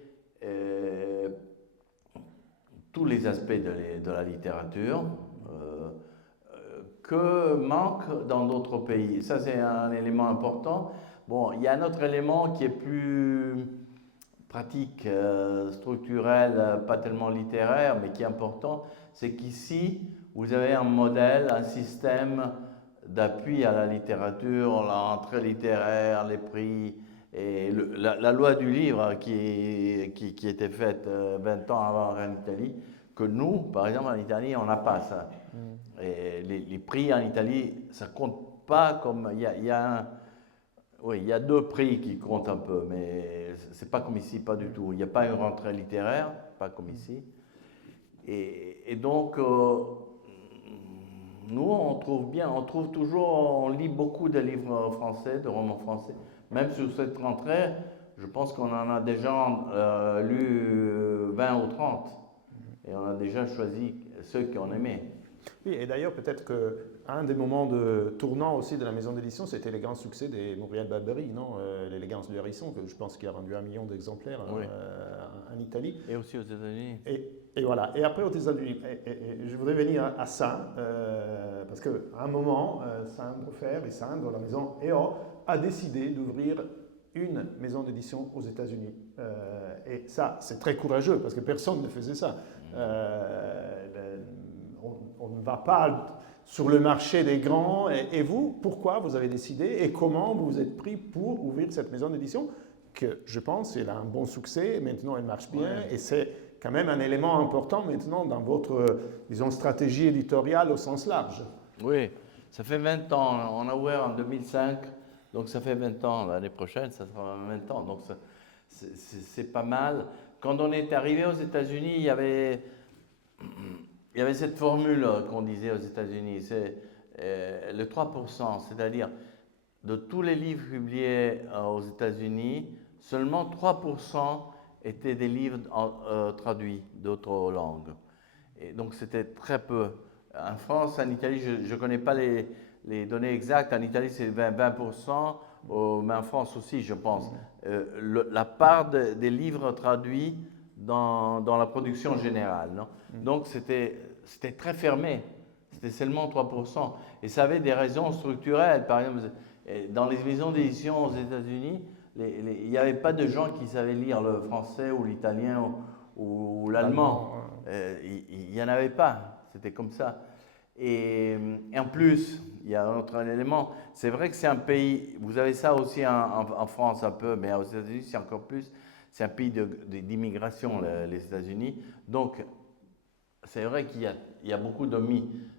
tous les aspects de la littérature que manque dans d'autres pays. Ça, c'est un élément important. Bon, il y a un autre élément qui est plus pratique, structurel, pas tellement littéraire, mais qui est important, c'est qu'ici, vous avez un modèle, un système d'appui à la littérature, l'entrée littéraire, les prix, et la loi du livre qui était faite 20 ans avant en Italie, que nous, par exemple, en Italie, on n'a pas ça. Et les prix en Italie, ça compte pas comme... Oui, il y a 2 prix qui comptent un peu, mais c'est pas comme ici, pas du tout. Il n'y a pas une rentrée littéraire, pas comme ici. Et donc... nous, on trouve toujours, on lit beaucoup de livres français, de romans français. Même sur cette rentrée, je pense qu'on en a déjà lu 20 ou 30. Et on a déjà choisi ceux qu'on aimait. Oui, et d'ailleurs, peut-être qu'un des moments de tournant aussi de la maison d'édition, c'était les grands succès des Muriel Barbery, non L'élégance du hérisson, que je pense qu'il a vendu 1 million d'exemplaires oui. En Italie. Et aussi aux États-Unis. Et voilà. Et après aux États-Unis. Et je voudrais venir à ça, parce qu'à un moment, Sandro Fer et Sandro, la maison EO, a décidé d'ouvrir une maison d'édition aux États-Unis. Et ça, c'est très courageux, parce que personne ne faisait ça. On ne va pas sur le marché des grands. Et vous, pourquoi vous avez décidé et comment vous vous êtes pris pour ouvrir cette maison d'édition que je pense elle a un bon succès, maintenant elle marche bien et c'est quand même un élément important maintenant dans votre, disons, stratégie éditoriale au sens large. Oui, ça fait 20 ans, on a ouvert en 2005, donc ça fait 20 ans, l'année prochaine ça sera 20 ans, donc c'est pas mal. Quand on est arrivé aux États-Unis, il y avait cette formule qu'on disait aux États-Unis, c'est le 3%, c'est-à-dire de tous les livres publiés aux États-Unis, seulement 3% étaient des livres traduits d'autres langues. Et donc c'était très peu. En France, en Italie, je ne connais pas les données exactes. En Italie, c'est 20%, mais en France aussi, je pense. La part des livres traduits dans la production générale. Non? Donc c'était très fermé. C'était seulement 3%. Et ça avait des raisons structurelles. Par exemple, dans les maisons d'édition aux États-Unis, il n'y avait pas de gens qui savaient lire le français ou l'italien ou l'allemand. Il n'y en avait pas. C'était comme ça. Et en plus, il y a un autre élément. C'est vrai que c'est un pays, vous avez ça aussi en France un peu, mais aux États-Unis, c'est encore plus. C'est un pays d'immigration, les États-Unis. Donc, c'est vrai qu'il y a beaucoup de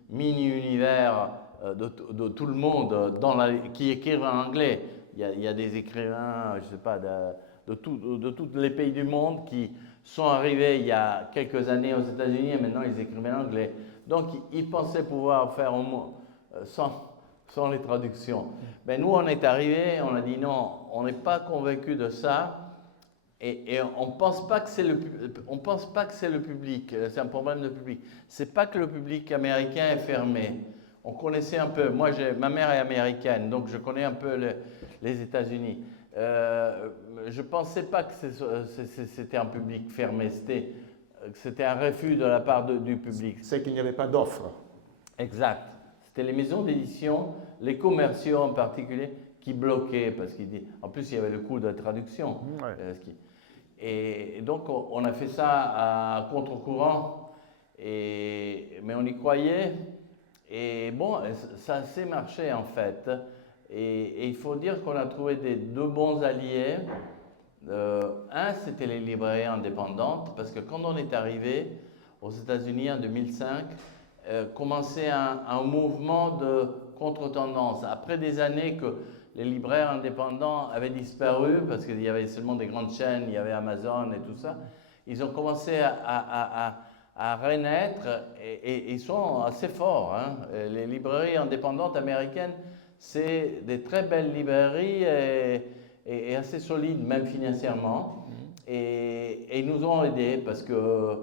mini-univers de tout le monde qui écrivent en anglais. Il y a des écrivains, je ne sais pas, de tous les pays du monde qui sont arrivés il y a quelques années aux États-Unis et maintenant ils écrivent en anglais. Donc ils pensaient pouvoir faire sans les traductions. Mais nous, on est arrivés, on a dit non, on n'est pas convaincus de ça. Et on ne pense pas que c'est le public, c'est un problème de public. C'est pas que le public américain est fermé. On connaissait un peu, ma mère est américaine, donc je connais un peu les États-Unis. Je ne pensais pas que c'était un public fermé, c'était un refus de la part du public. C'est qu'il n'y avait pas d'offre. Exact. C'était les maisons d'édition, les commerciaux en particulier, qui bloquaient, parce qu'en plus il y avait le coût de traduction. Ouais. Et donc, on a fait ça à contre-courant, mais on y croyait. Et bon, ça a assez marché en fait. Et il faut dire qu'on a trouvé deux bons alliés. Un, c'était les librairies indépendantes, parce que quand on est arrivé aux États-Unis en 2005, commençait un mouvement de contre-tendance. Après des années que les libraires indépendants avaient disparu parce qu'il y avait seulement des grandes chaînes, il y avait Amazon et tout ça. Ils ont commencé à renaître et ils sont assez forts. Hein. Les librairies indépendantes américaines, c'est des très belles librairies et assez solides, même financièrement. Et ils nous ont aidés parce que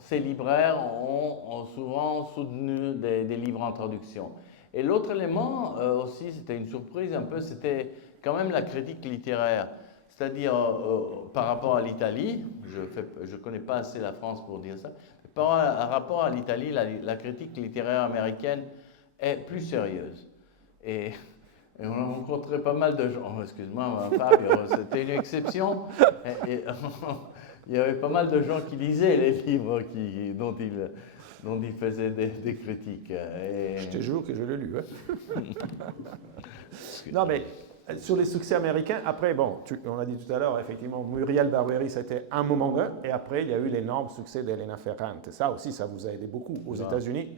ces libraires ont souvent soutenu des livres en traduction. Et l'autre élément aussi, c'était une surprise un peu, c'était quand même la critique littéraire. C'est-à-dire par rapport à l'Italie, je ne connais pas assez la France pour dire ça, par rapport à l'Italie, la critique littéraire américaine est plus sérieuse. Et on a rencontré pas mal de gens, excuse-moi Fabio, c'était une exception. Il y avait pas mal de gens qui lisaient les livres dont il faisait des critiques. Je te jure que je l'ai lu. Hein. Non, mais sur les succès américains, après, bon, on a dit tout à l'heure, effectivement, Muriel Barbery, c'était un moment là, et après, il y a eu l'énorme succès d'Elena Ferrante. Ça aussi, ça vous a aidé beaucoup aux États-Unis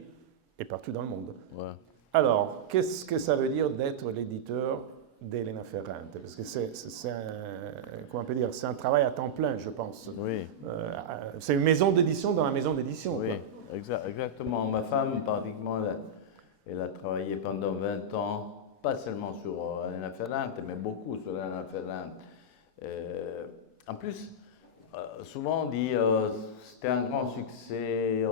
et partout dans le monde. Ouais. Alors, qu'est-ce que ça veut dire d'être l'éditeur d'Elena Ferrante? Parce que c'est un travail à temps plein, je pense. Oui. C'est une maison d'édition dans la maison d'édition. Oui, exactement. Ma femme, pratiquement, elle a travaillé pendant 20 ans, pas seulement sur Elena Ferrante, mais beaucoup sur Elena Ferrante. En plus, souvent on dit c'était un grand succès,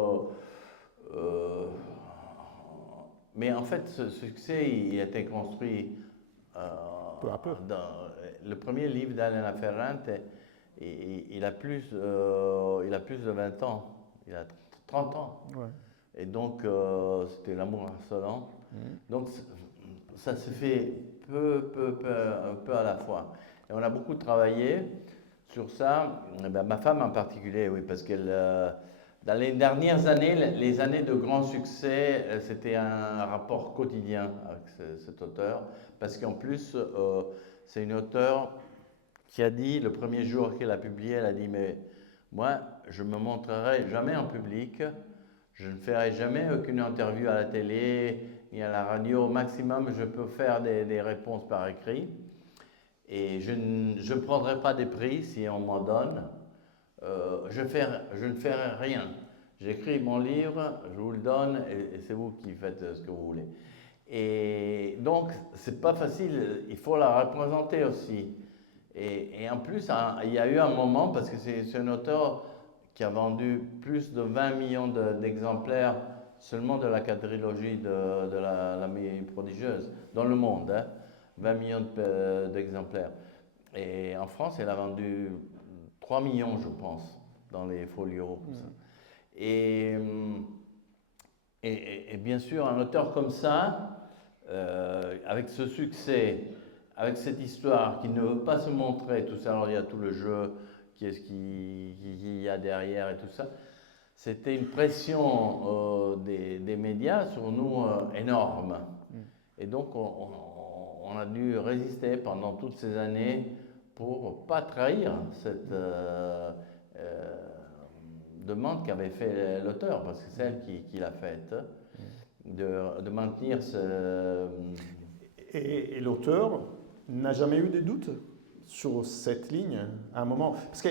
mais en fait, ce succès, il a été construit peu à peu. Le premier livre d'Elena Ferrante, il a plus de 20 ans, il a 30 ans. Ouais. Et donc, c'était L'amour insolent. Donc, ça se fait un peu à la fois. Et on a beaucoup travaillé sur ça. Ma femme en particulier, oui, parce qu'elle, dans les dernières années, les années de grand succès, c'était un rapport quotidien avec cet auteur. Parce qu'en plus, c'est une auteure qui a dit, le premier jour qu'elle a publié, elle a dit, mais moi, je ne me montrerai jamais en public, je ne ferai jamais aucune interview à la télé ni à la radio. Au maximum, je peux faire des réponses par écrit. Et je ne prendrai pas des prix si on m'en donne. Je ne ferai rien. J'écris mon livre, je vous le donne et c'est vous qui faites ce que vous voulez. Et donc, c'est pas facile, il faut la représenter aussi. Et en plus, il y a eu un moment, parce que c'est un auteur qui a vendu plus de 20 millions d'exemplaires seulement de la quadrilogie de l'Amie prodigieuse, dans le monde, hein, 20 millions d'exemplaires. Et en France, elle a vendu 3 millions, je pense, dans les folios. Et bien sûr, un auteur comme ça, avec ce succès, avec cette histoire qui ne veut pas se montrer, tout ça, alors il y a tout le jeu, qui est-ce qu'il y a derrière et tout ça, c'était une pression des médias sur nous énorme. Et donc on a dû résister pendant toutes ces années pour ne pas trahir cette demande qu'avait fait l'auteur, parce que c'est elle qui l'a faite, de maintenir ce... Et l'auteur n'a jamais eu de doute sur cette ligne à un moment? Parce que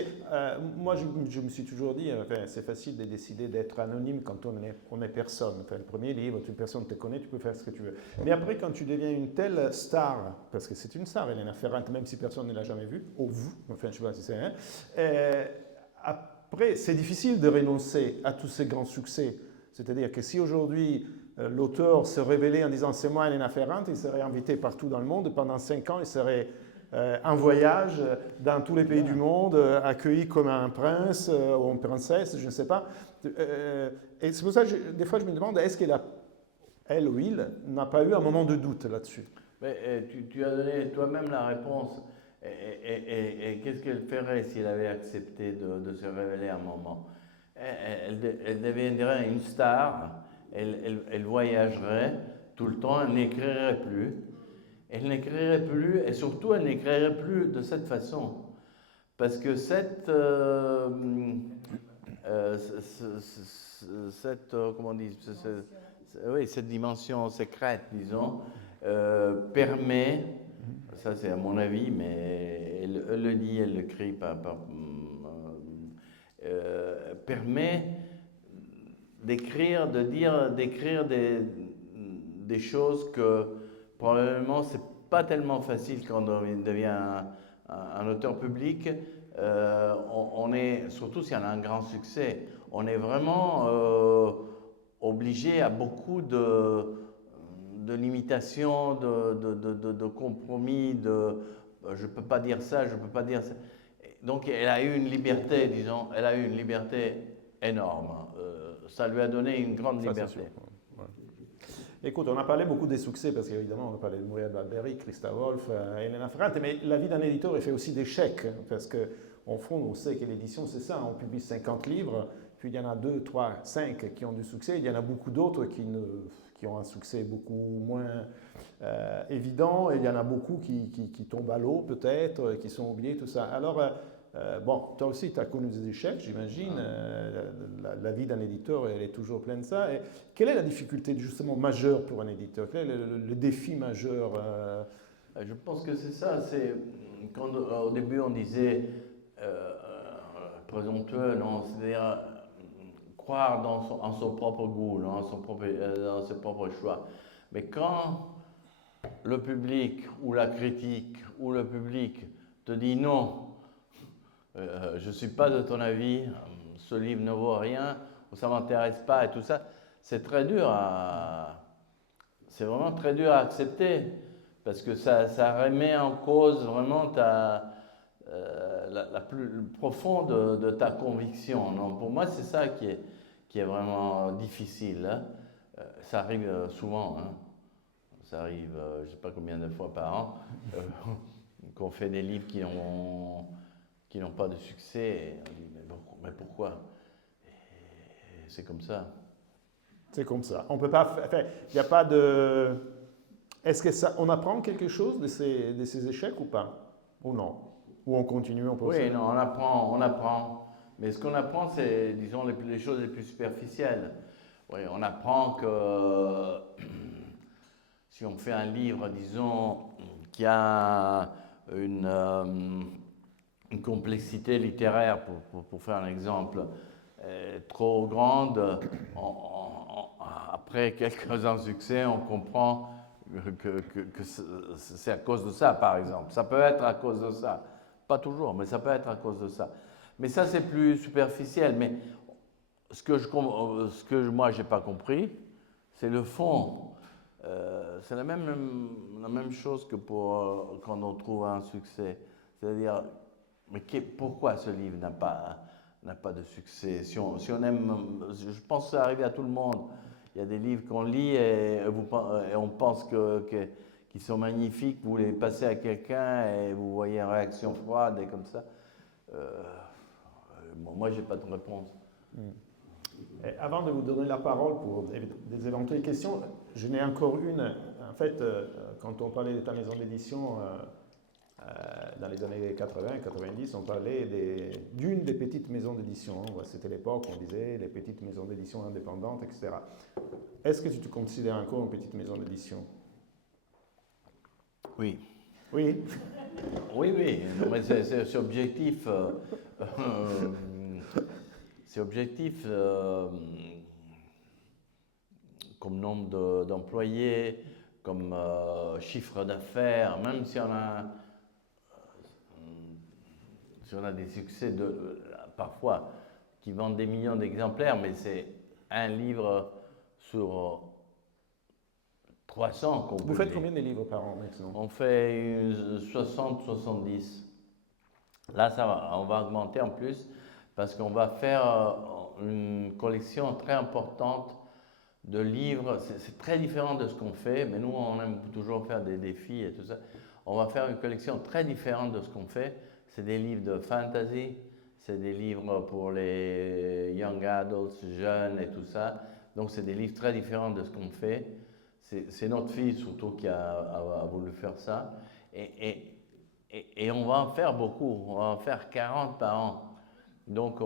moi, je me suis toujours dit, c'est facile de décider d'être anonyme quand on est personne. Enfin, le premier livre, personne ne te connaît, tu peux faire ce que tu veux. Mais après, quand tu deviens une telle star, parce que c'est une star, Elena Ferrante, même si personne ne l'a jamais vue, ou vous, enfin, je ne sais pas si c'est un, après, c'est difficile de renoncer à tous ces grands succès. C'est-à-dire que si aujourd'hui, l'auteur se révélait en disant « c'est moi, Elena Ferrante », il serait invité partout dans le monde, et pendant 5 ans, il serait en voyage dans tous les pays du monde, accueilli comme un prince ou une princesse, je ne sais pas. Et c'est pour ça que des fois je me demande, est-ce qu'elle elle ou il n'a pas eu un moment de doute là-dessus? Mais, tu as donné toi-même la réponse. Et qu'est-ce qu'elle ferait si elle avait accepté de se révéler un moment? Elle deviendrait une star, elle voyagerait tout le temps, elle n'écrirait plus. Elle n'écrirait plus, et surtout elle n'écrirait plus de cette façon. Parce que comment on dit, oui, cette dimension secrète, disons, permet, ça c'est à mon avis, mais elle le dit, elle le crie, permet d'écrire, d'écrire des choses que probablement c'est pas tellement facile quand on devient un auteur public. On est, surtout si on a un grand succès, on est vraiment obligé à beaucoup de limitations, de compromis, je peux pas dire ça, je peux pas dire ça. Donc elle a eu une liberté, disons, elle a eu une liberté énorme. Ça lui a donné une grande liberté. Ouais. Écoute, on a parlé beaucoup des succès, parce qu'évidemment, on a parlé de Muriel Barbery, Christa Wolf, Elena Ferrante, mais la vie d'un éditeur, elle fait aussi des chèques, parce qu'en fond, on sait que l'édition, c'est ça, on publie 50 livres, puis il y en a 2, 3, 5 qui ont du succès, il y en a beaucoup d'autres qui ont un succès beaucoup moins évident, et il y en a beaucoup qui tombent à l'eau, peut-être, qui sont oubliés, tout ça. Alors, bon, toi aussi, tu as connu des échecs, j'imagine. La vie d'un éditeur, elle est toujours pleine de ça. Et quelle est la difficulté justement majeure pour un éditeur? Quel est le défi majeur? Je pense que c'est ça. C'est quand au début on disait présomptueux, non, c'est-à-dire croire en son propre goût, non, dans ses propres choix. Mais quand le public ou la critique ou le public te dit non, je ne suis pas de ton avis, ce livre ne vaut rien, ou ça ne m'intéresse pas et tout ça, c'est vraiment très dur à accepter, parce que ça remet en cause vraiment la plus profonde de ta conviction. Non, pour moi, c'est ça qui est vraiment difficile. Hein. Ça arrive souvent, hein. Ça arrive, je ne sais pas combien de fois par an, qu'on fait des livres qui n'ont pas de succès, et on dit mais pourquoi? Et c'est comme ça. C'est comme ça. On peut pas. Enfin, il n'y a pas de. Est-ce que ça, on apprend quelque chose de ces échecs ou pas? Ou non? Ou on continue, on peut. Oui, non, on apprend. Mais ce qu'on apprend, c'est, disons, les choses les plus superficielles. Oui, on apprend que si on fait un livre, disons, qui a une complexité littéraire, pour faire un exemple, trop grande, après quelques ans de succès, on comprend que c'est à cause de ça, par exemple. Ça peut être à cause de ça. Pas toujours, mais ça peut être à cause de ça. Mais ça, c'est plus superficiel. Mais ce que moi, je n'ai pas compris, c'est le fond. C'est la même chose que pour quand on trouve un succès. C'est-à-dire, mais pourquoi ce livre n'a pas de succès? Si on aime, je pense que ça arrive à tout le monde. Il y a des livres qu'on lit et on pense qu'ils sont magnifiques, vous les passez à quelqu'un et vous voyez une réaction froide et comme ça. Moi, je n'ai pas de réponse. Et avant de vous donner la parole pour des éventuelles questions, je n'ai encore une. En fait, quand on parlait de ta maison d'édition dans les années 80-90, on parlait d'une des petites maisons d'édition. C'était l'époque où on disait les petites maisons d'édition indépendantes, etc. Est-ce que tu te considères encore une petite maison d'édition? Oui. Oui. Oui, oui, non, mais c'est objectif. C'est objectif comme nombre d'employés, comme chiffre d'affaires, même si on a des succès parfois qui vendent des millions d'exemplaires, mais c'est un livre sur 300 qu'on publie. Vous faites combien de livres par an maintenant? On fait 60-70. Là, on va augmenter en plus parce qu'on va faire une collection très importante de livres. C'est très différent de ce qu'on fait, mais nous, on aime toujours faire des défis et tout ça. On va faire une collection très différente de ce qu'on fait. C'est des livres de fantasy, c'est des livres pour les young adults, jeunes et tout ça. Donc, c'est des livres très différents de ce qu'on fait. C'est notre fille surtout qui a voulu faire ça. Et on va en faire beaucoup. On va en faire 40 par an. Donc,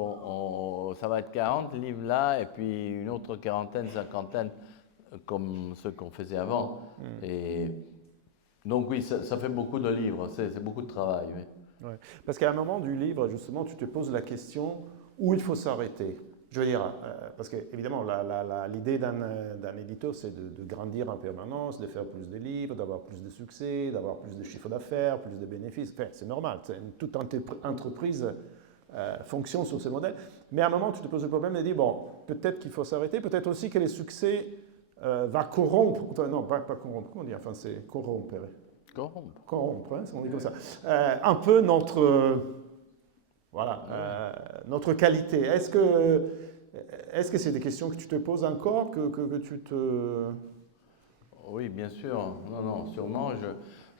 ça va être 40 livres là, et puis une autre quarantaine, cinquantaine, comme ceux qu'on faisait avant. Et donc, oui, ça fait beaucoup de livres, c'est beaucoup de travail. Oui. Ouais. Parce qu'à un moment du livre, justement, tu te poses la question où il faut s'arrêter. Je veux dire, parce qu'évidemment, l'idée d'un éditeur, c'est de grandir en permanence, de faire plus de livres, d'avoir plus de succès, d'avoir plus de chiffre d'affaires, plus de bénéfices. Enfin, c'est normal, toute entreprise fonctionne sur ce modèle. Mais à un moment, tu te poses le problème de dire, bon, peut-être qu'il faut s'arrêter, peut-être aussi que les succès va corrompre, non, pas corrompre, comment dire, enfin, c'est corrompre. Corrompre, hein, on dit comme ça. Un peu notre qualité. Est-ce que c'est des questions que tu te poses encore, que tu te... Oui, bien sûr. Non, sûrement.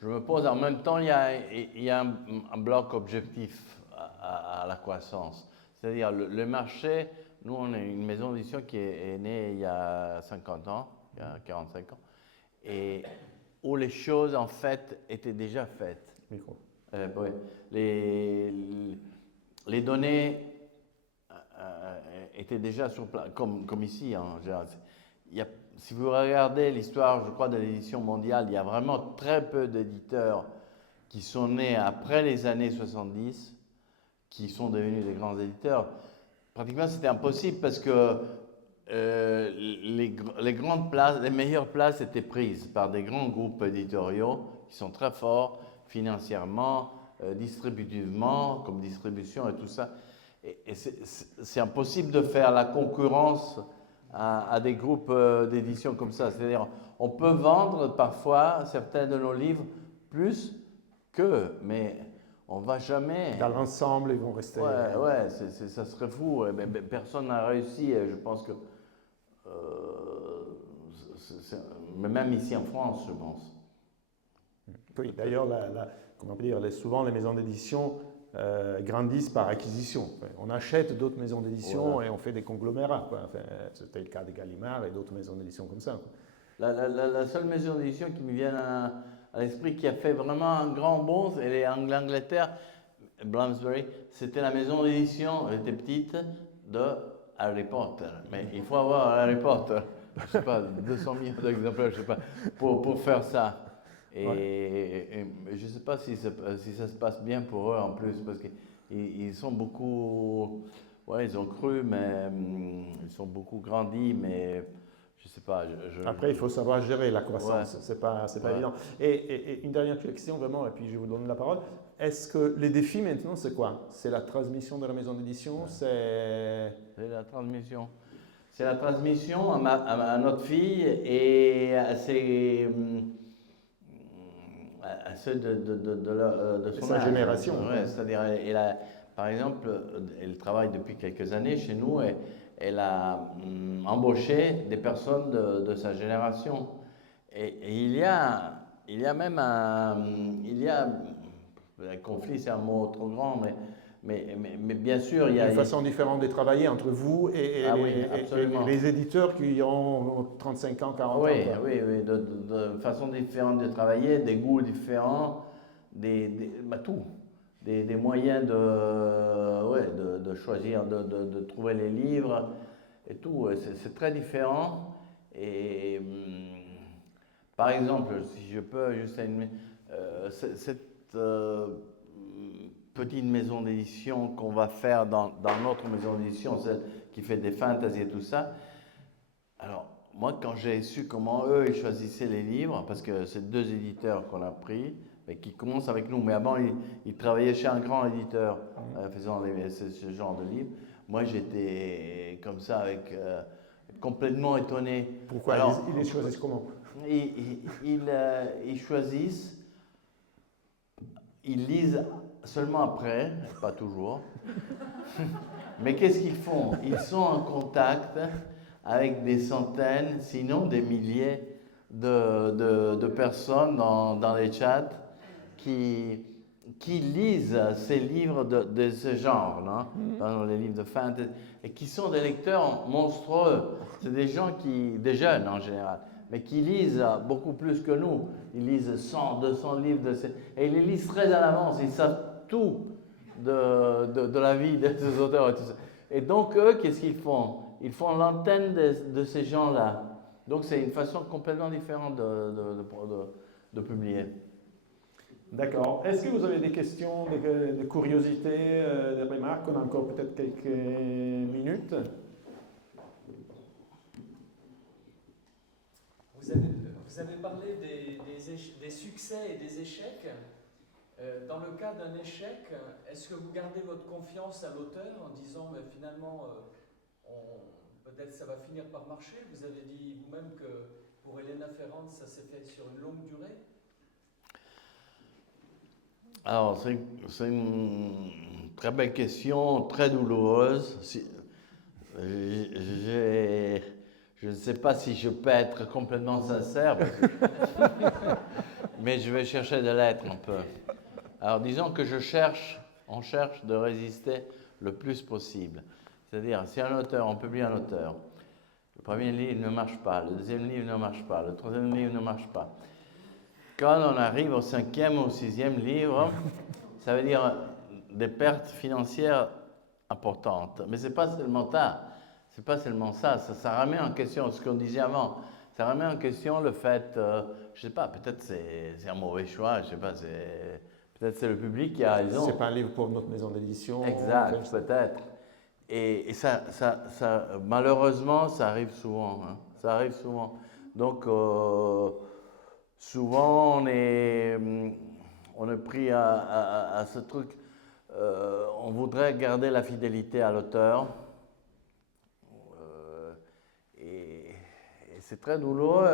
Je me pose. En même temps, il y a un bloc objectif à la croissance. C'est-à-dire, le marché, nous, on est une maison d'édition qui est née il y a 50 ans, il y a 45 ans, et où les choses, en fait, étaient déjà faites. Micro. Oui. Les données étaient déjà sur place, comme ici. Hein, si vous regardez l'histoire, je crois, de l'édition mondiale, il y a vraiment très peu d'éditeurs qui sont nés après les années 70, qui sont devenus des grands éditeurs. Pratiquement, c'était impossible parce que les grandes places, les meilleures places étaient prises par des grands groupes éditoriaux qui sont très forts financièrement, distributivement, comme distribution et tout ça. Et c'est impossible de faire la concurrence à des groupes d'édition comme ça. C'est-à-dire, on peut vendre parfois certains de nos livres plus qu'eux, mais on ne va jamais... Dans l'ensemble, ils vont rester... Ouais, ça serait fou. Mais personne n'a réussi. Je pense que... mais même ici en France, je pense. Oui, d'ailleurs, comment dire, souvent les maisons d'édition grandissent par acquisition. Enfin, on achète d'autres maisons d'édition et on fait des conglomérats. Enfin, c'était le cas de Gallimard et d'autres maisons d'édition comme ça. La seule maison d'édition qui me vient à l'esprit qui a fait vraiment un grand bond, elle est en Angleterre, Bloomsbury, c'était la maison d'édition, elle était petite, de Harry Potter. Mais il faut avoir Harry Potter, je ne sais pas, 200 millions d'exemplaires, je ne sais pas, pour faire ça. Et je ne sais pas si ça se passe bien pour eux en plus, parce qu'ils sont beaucoup... Ouais, ils ont cru, mais ils sont beaucoup grandis, mais je ne sais pas. Après, il faut savoir gérer la croissance, c'est pas évident. Et une dernière question, vraiment, et puis je vous donne la parole. Est-ce que les défis maintenant, c'est quoi? C'est la transmission de la maison d'édition? C'est la transmission. C'est la transmission à notre fille et à ceux de son sa génération. Ouais, c'est-à-dire, par exemple, elle travaille depuis quelques années chez nous et elle a embauché des personnes de sa génération. Et il y a même un conflit, c'est un mot trop grand, mais bien sûr, il y a une façon différente de travailler entre vous et les éditeurs qui ont 35 ans, 40 ans. Oui, de façon différente de travailler, des goûts différents, tout. Des moyens de choisir, de trouver les livres et tout. C'est très différent. Et par exemple, si je peux, juste cette petite maison d'édition qu'on va faire dans notre maison d'édition, celle qui fait des fantasy et tout ça. Alors, moi, quand j'ai su comment eux, ils choisissaient les livres, parce que c'est 2 éditeurs qu'on a pris, mais qui commencent avec nous, mais avant, ils travaillaient chez un grand éditeur, faisant ce genre de livres. Moi, j'étais comme ça, complètement étonné. Pourquoi Alors, ils les choisissent comment? Ils choisissent, ils lisent seulement après, pas toujours. Mais qu'est-ce qu'ils font? Ils sont en contact avec des centaines, sinon des milliers de personnes dans les chats qui lisent ces livres de ce genre, non? Dans les livres de fantasy, et qui sont des lecteurs monstrueux. C'est des gens des jeunes en général, mais qui lisent beaucoup plus que nous. Ils lisent 100, 200 livres, et ils les lisent très à l'avance. Ils savent tout de la vie de ces auteurs et tout ça. Et donc, eux, qu'est-ce qu'ils font? Ils font l'antenne de ces gens-là. Donc, c'est une façon complètement différente de publier. D'accord. Est-ce que vous avez des questions, des curiosités, des remarques? On a encore peut-être quelques minutes. Vous avez parlé des succès et des échecs. Dans le cas d'un échec, est-ce que vous gardez votre confiance à l'auteur en disant mais finalement peut-être ça va finir par marcher? Vous avez dit vous-même que pour Elena Ferrand ça s'est fait sur une longue durée. Alors, c'est une très belle question, très douloureuse. Je ne sais pas si je peux être complètement sincère, mais je vais chercher de l'être un peu. Alors, disons que on cherche de résister le plus possible. C'est-à-dire, si on publie un auteur, le premier livre ne marche pas, le deuxième livre ne marche pas, le troisième livre ne marche pas. Quand on arrive au 5e ou au 6e livre, ça veut dire des pertes financières importantes. Mais ce n'est pas seulement ça. C'est pas seulement ça. Ça remet en question ce qu'on disait avant. Ça remet en question le fait, je sais pas, peut-être c'est un mauvais choix, je sais pas, peut-être c'est le public qui a raison. C'est pas un livre pour notre maison d'édition. Exact, peut-être. Et ça, malheureusement, ça arrive souvent. Hein. Ça arrive souvent. Donc, souvent, on est pris à ce truc. On voudrait garder la fidélité à l'auteur. Et c'est très douloureux,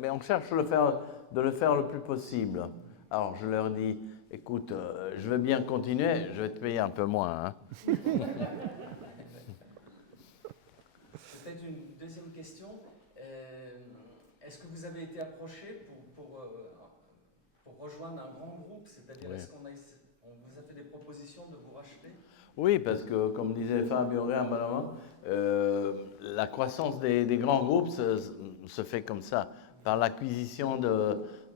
mais on cherche de le faire le plus possible. Alors, je leur dis, écoute, je veux bien continuer, je vais te payer un peu moins. Hein. Peut-être une deuxième question. Est-ce que vous avez été approché pour rejoindre un grand groupe? C'est-à-dire, est-ce qu'on vous a fait des propositions de vous racheter? Oui, parce que, comme disait Fabio Réamalama, la croissance des grands groupes se fait comme ça, par l'acquisition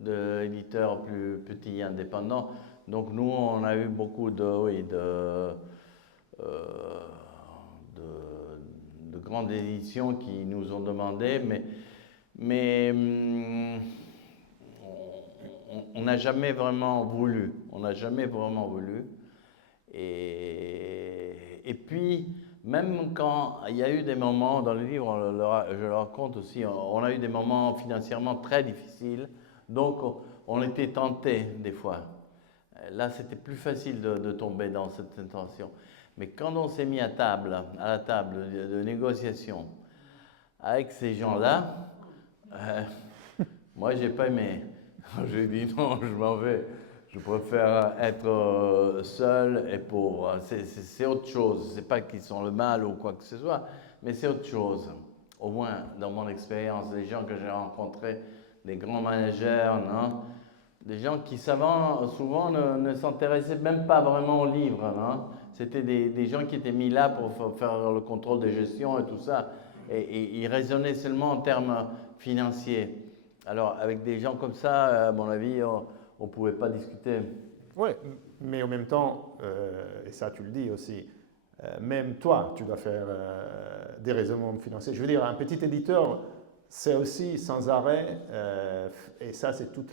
d'éditeurs plus petits et indépendants. Donc nous, on a eu beaucoup de grandes éditions qui nous ont demandé, mais on n'a jamais vraiment voulu. On n'a jamais vraiment voulu. Et puis, même quand il y a eu des moments, dans le livre, je le raconte aussi, on a eu des moments financièrement très difficiles, donc on était tenté des fois. Là, c'était plus facile de tomber dans cette tentation. Mais quand on s'est mis à la table de négociation avec ces gens-là, moi, j'ai pas aimé. J'ai dit non, je m'en vais. Je préfère être seul et pauvre. C'est autre chose. C'est pas qu'ils sont le mal ou quoi que ce soit, mais c'est autre chose. Au moins, dans mon expérience, les gens que j'ai rencontrés, des grands managers, non? Des gens qui souvent ne s'intéressaient même pas vraiment au livre. Non? C'était des gens qui étaient mis là pour faire le contrôle de gestion et tout ça. Et ils raisonnaient seulement en termes financiers. Alors, avec des gens comme ça, à mon avis, on ne pouvait pas discuter. Oui, mais en même temps, et ça tu le dis aussi, même toi, tu dois faire des raisonnements financiers. Je veux dire, un petit éditeur, c'est aussi sans arrêt, et ça c'est toute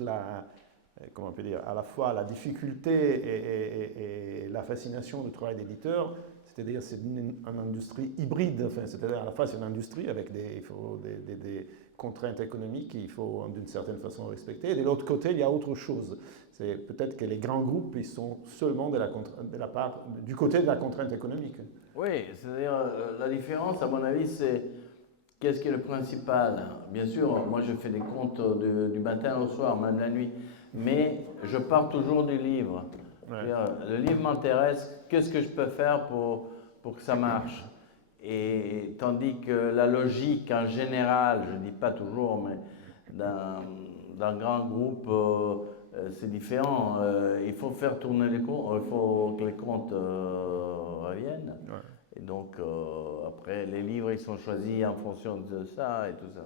comment on peut dire, à la fois la difficulté et la fascination du travail d'éditeur, c'est-à-dire c'est une industrie hybride, enfin, c'est-à-dire à la fois c'est une industrie avec des contraintes économiques qu'il faut d'une certaine façon respecter, et de l'autre côté il y a autre chose. C'est peut-être que les grands groupes ils sont seulement du côté de la contrainte économique. Oui, c'est-à-dire la différence, à mon avis, c'est qu'est-ce qui est le principal. Bien sûr, moi je fais des comptes du matin au soir, même la nuit, mais je pars toujours du livre. Ouais. Le livre m'intéresse, qu'est-ce que je peux faire pour que ça marche? Et tandis que la logique en général, je ne dis pas toujours, mais d'un grand groupe, c'est différent. Il faut faire tourner les comptes, il faut que les comptes reviennent. Ouais. Et donc, après, les livres, ils sont choisis en fonction de ça et tout ça.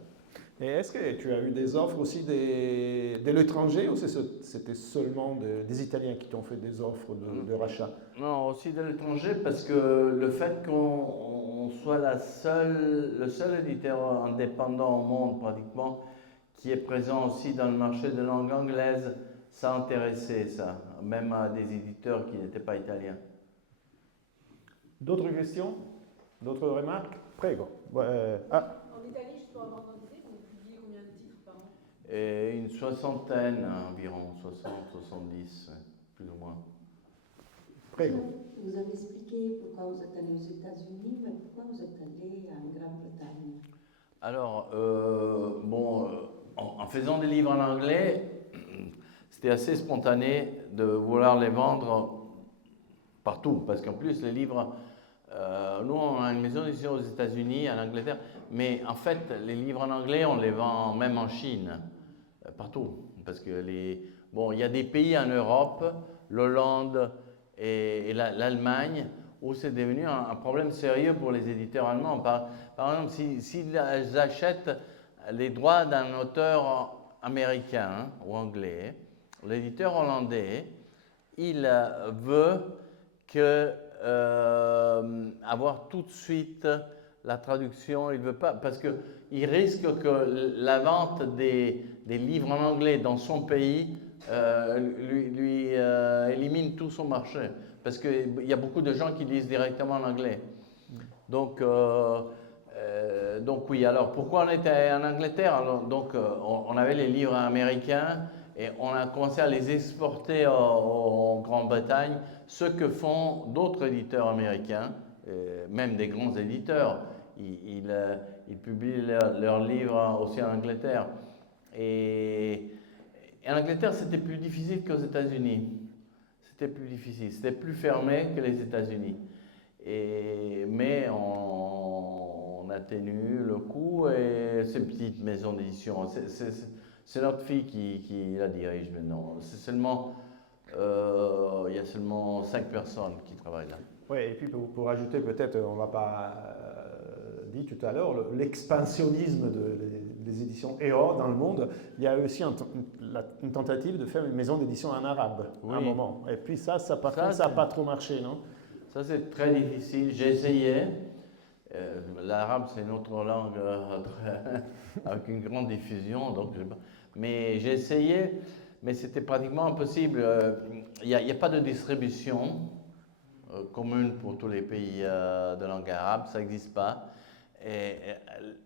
Et est-ce que tu as eu des offres aussi de l'étranger ou c'était seulement des Italiens qui t'ont fait des offres de rachat? Non, aussi de l'étranger, parce que le fait qu'on soit le seul éditeur indépendant au monde pratiquement qui est présent aussi dans le marché de langue anglaise, ça a intéressé ça, même à des éditeurs qui n'étaient pas italiens. D'autres questions? D'autres remarques? Prego. En Italie, je peux avoir une idée, vous publiez combien de titres par an? Et une soixantaine environ, 60, 70, plus ou moins. Prego. Vous avez expliqué pourquoi vous êtes allé aux États-Unis, mais pourquoi vous êtes allé en Grande-Bretagne? Alors, en faisant des livres en anglais, c'était assez spontané de vouloir les vendre partout, parce qu'en plus, les livres, nous, on a une maison d'édition aux États-Unis, en Angleterre, mais en fait, les livres en anglais, on les vend même en Chine, partout, parce que il y a des pays en Europe, l'Hollande et l'Allemagne, où c'est devenu un problème sérieux pour les éditeurs allemands. Par exemple, s'ils achètent les droits d'un auteur américain ou anglais, l'éditeur hollandais, il veut avoir tout de suite la traduction. Il veut pas, parce qu'il risque que la vente des livres en anglais dans son pays lui élimine tout son marché. Parce qu'il y a beaucoup de gens qui lisent directement en anglais. Donc oui, alors pourquoi on était en Angleterre? Alors, on avait les livres américains et on a commencé à les exporter en Grande-Bretagne, ce que font d'autres éditeurs américains, même des grands éditeurs. Ils publient leurs livres aussi en Angleterre. Et en Angleterre, c'était plus difficile qu'aux États-Unis. C'était plus difficile, c'était plus fermé que les États-Unis. Mais on a tenu le coup, et c'est une petite maison d'édition. C'est notre fille qui la dirige maintenant. Il y a seulement 5 personnes qui travaillent là. Oui, et puis pour ajouter peut-être, on ne l'a pas dit tout à l'heure, l'expansionnisme des éditions EO dans le monde, il y a aussi une tentative de faire une maison d'édition en arabe à un moment. Et puis ça n'a pas trop marché, non? Ça, c'est très difficile. J'ai essayé. L'arabe, c'est une autre langue avec une grande diffusion. Mais j'ai essayé, mais c'était pratiquement impossible. Il n'y a pas de distribution commune pour tous les pays de langue arabe, ça n'existe pas. Et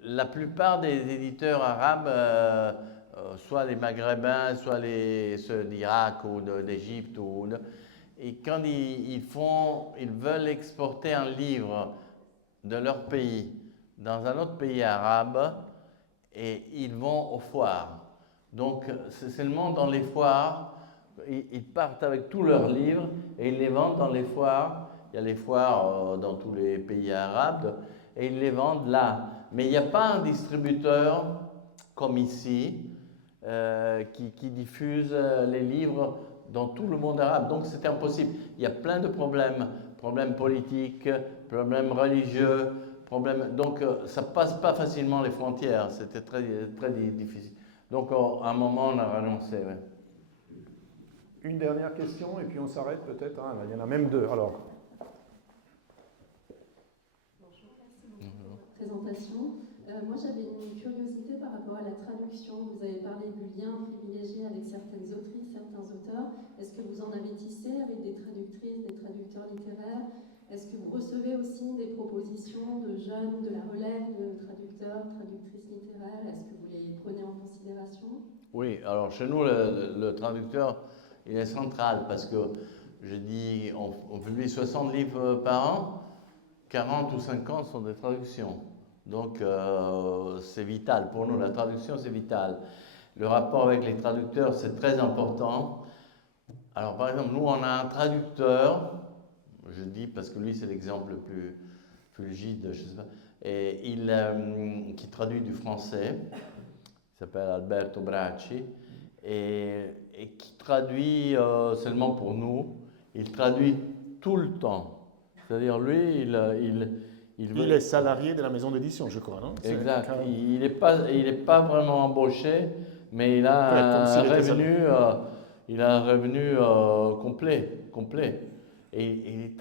la plupart des éditeurs arabes, soit les Maghrébins, soit ceux d'Irak ou d'Égypte, et quand ils veulent exporter un livre de leur pays dans un autre pays arabe, et ils vont aux foires. Donc c'est seulement dans les foires, ils partent avec tous leurs livres et ils les vendent dans les foires. Il y a les foires dans tous les pays arabes et ils les vendent là. Mais il n'y a pas un distributeur comme ici qui diffuse les livres dans tout le monde arabe. Donc c'était impossible. Il y a plein de problèmes politiques, problèmes religieux, donc ça ne passe pas facilement les frontières. C'était très, très difficile. Donc à un moment, on a renoncé. Ouais. Une dernière question et puis on s'arrête peut-être. Hein. Il y en a même deux. Alors. Bonjour, merci beaucoup pour votre présentation. Moi, j'avais une curiosité par rapport à la traduction, vous avez parlé du lien privilégié avec certaines autrices, certains auteurs. Est-ce que vous en avez tissé avec des traductrices, des traducteurs littéraires? Est-ce que vous recevez aussi des propositions de jeunes, de la relève de traducteurs, traductrices littéraires? Est-ce que vous les prenez en considération? Oui, alors chez nous, le traducteur, il est central parce que, je dis, on publie 60 livres par an, 40 ou 50 sont des traductions. Donc, c'est vital. Pour nous, la traduction, c'est vital. Le rapport avec les traducteurs, c'est très important. Alors, par exemple, nous, on a un traducteur, je dis parce que lui, c'est l'exemple le plus fulgide, je sais pas, et qui traduit du français. Il s'appelle Alberto Bracci, et qui traduit seulement pour nous. Il traduit tout le temps. C'est-à-dire, lui, Il est salarié de la maison d'édition, je crois, non? Exact. Il n'est pas vraiment embauché, mais il a un revenu complet. Et il est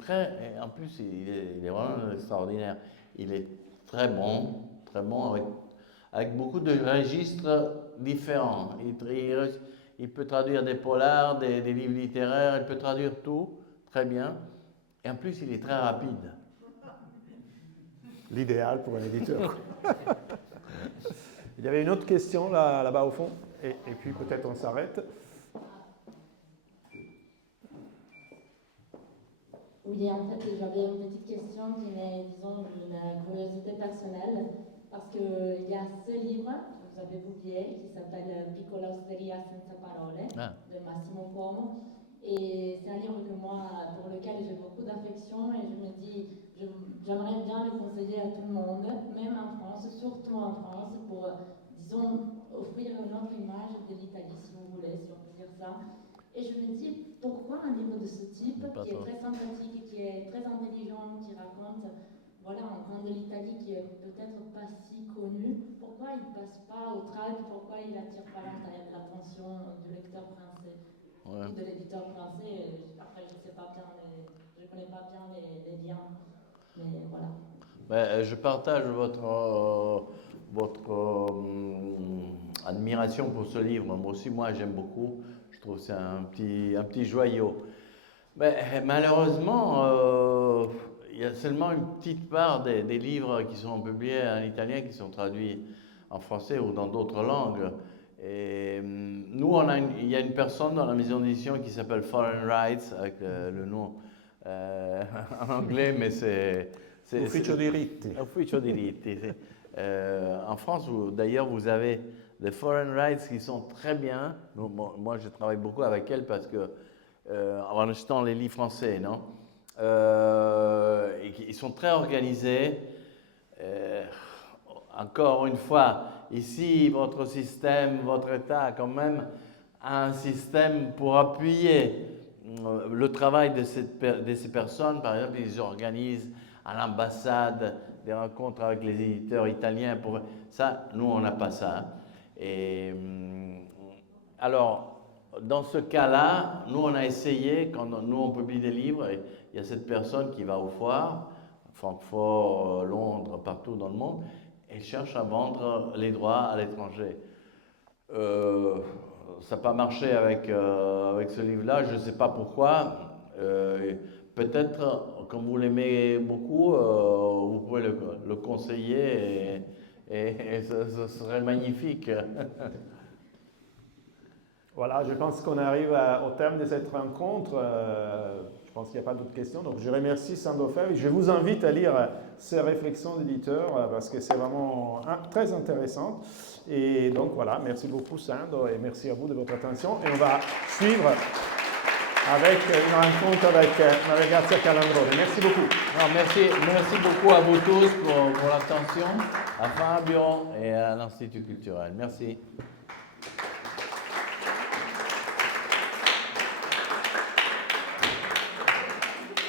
en plus, il est vraiment extraordinaire. Il est très bon avec beaucoup de registres différents. Il peut traduire des polars, des livres littéraires, il peut traduire tout très bien. Et en plus, il est très rapide. L'idéal pour un éditeur. Il y avait une autre question là-bas au fond, et puis peut-être on s'arrête. Oui, en fait, j'avais une petite question qui m'est, disons, une curiosité personnelle, parce qu'il y a ce livre que vous avez publié qui s'appelle Piccola Osteria senza parole de Massimo Cuomo. Et c'est un livre pour lequel j'ai beaucoup d'affection et je me dis, j'aimerais bien le conseiller à tout le monde, même en France, surtout en France, pour, disons, offrir une autre image de l'Italie, si vous voulez, si on peut dire ça. Et je me dis, pourquoi un livre de ce type, qui est très sympathique, qui est très intelligent, qui raconte un coin de l'Italie qui est peut-être pas si connu, pourquoi il ne passe pas au trad, pourquoi il n'attire pas l'attention du lecteur français, de l'éditeur français? Après, je ne connais pas bien les liens, mais voilà. Je partage votre admiration pour ce livre. Moi aussi, j'aime beaucoup. Je trouve que c'est un petit joyau. Mais malheureusement, il y a seulement une petite part des livres qui sont publiés en italien qui sont traduits en français ou dans d'autres langues. Et nous, il y a une personne dans la maison d'édition qui s'appelle Foreign Rights, avec le nom en anglais, mais c'est... Ufficio diritti. Ufficio diritti. En France, d'ailleurs, vous avez des Foreign Rights qui sont très bien. Moi, je travaille beaucoup avec elles parce que, en achetant les livres français, non? Ils sont très organisés. Encore une fois, ici, votre système, votre État a quand même un système pour appuyer le travail de ces personnes. Par exemple, ils organisent à l'ambassade des rencontres avec les éditeurs italiens. Ça, nous, on n'a pas ça. Et alors, dans ce cas-là, nous, on a essayé, quand nous, on publie des livres, et il y a cette personne qui va aux foires, Francfort, Londres, partout dans le monde, et cherche à vendre les droits à l'étranger. Ça n'a pas marché avec ce livre-là, je ne sais pas pourquoi. Peut-être, comme vous l'aimez beaucoup, vous pouvez le conseiller et ce serait magnifique. Voilà, je pense qu'on arrive au terme de cette rencontre. Je pense qu'il n'y a pas d'autres questions. Donc, je remercie Sandro Ferri. Je vous invite à lire ces réflexions d'éditeur parce que c'est vraiment très intéressant. Et donc, voilà, merci beaucoup Sandro et merci à vous de votre attention. Et on va suivre avec une rencontre avec Maria Grazia Calandroni. Merci beaucoup. Non, merci beaucoup à vous tous pour l'attention, à Fabio et à l'Institut culturel. Merci.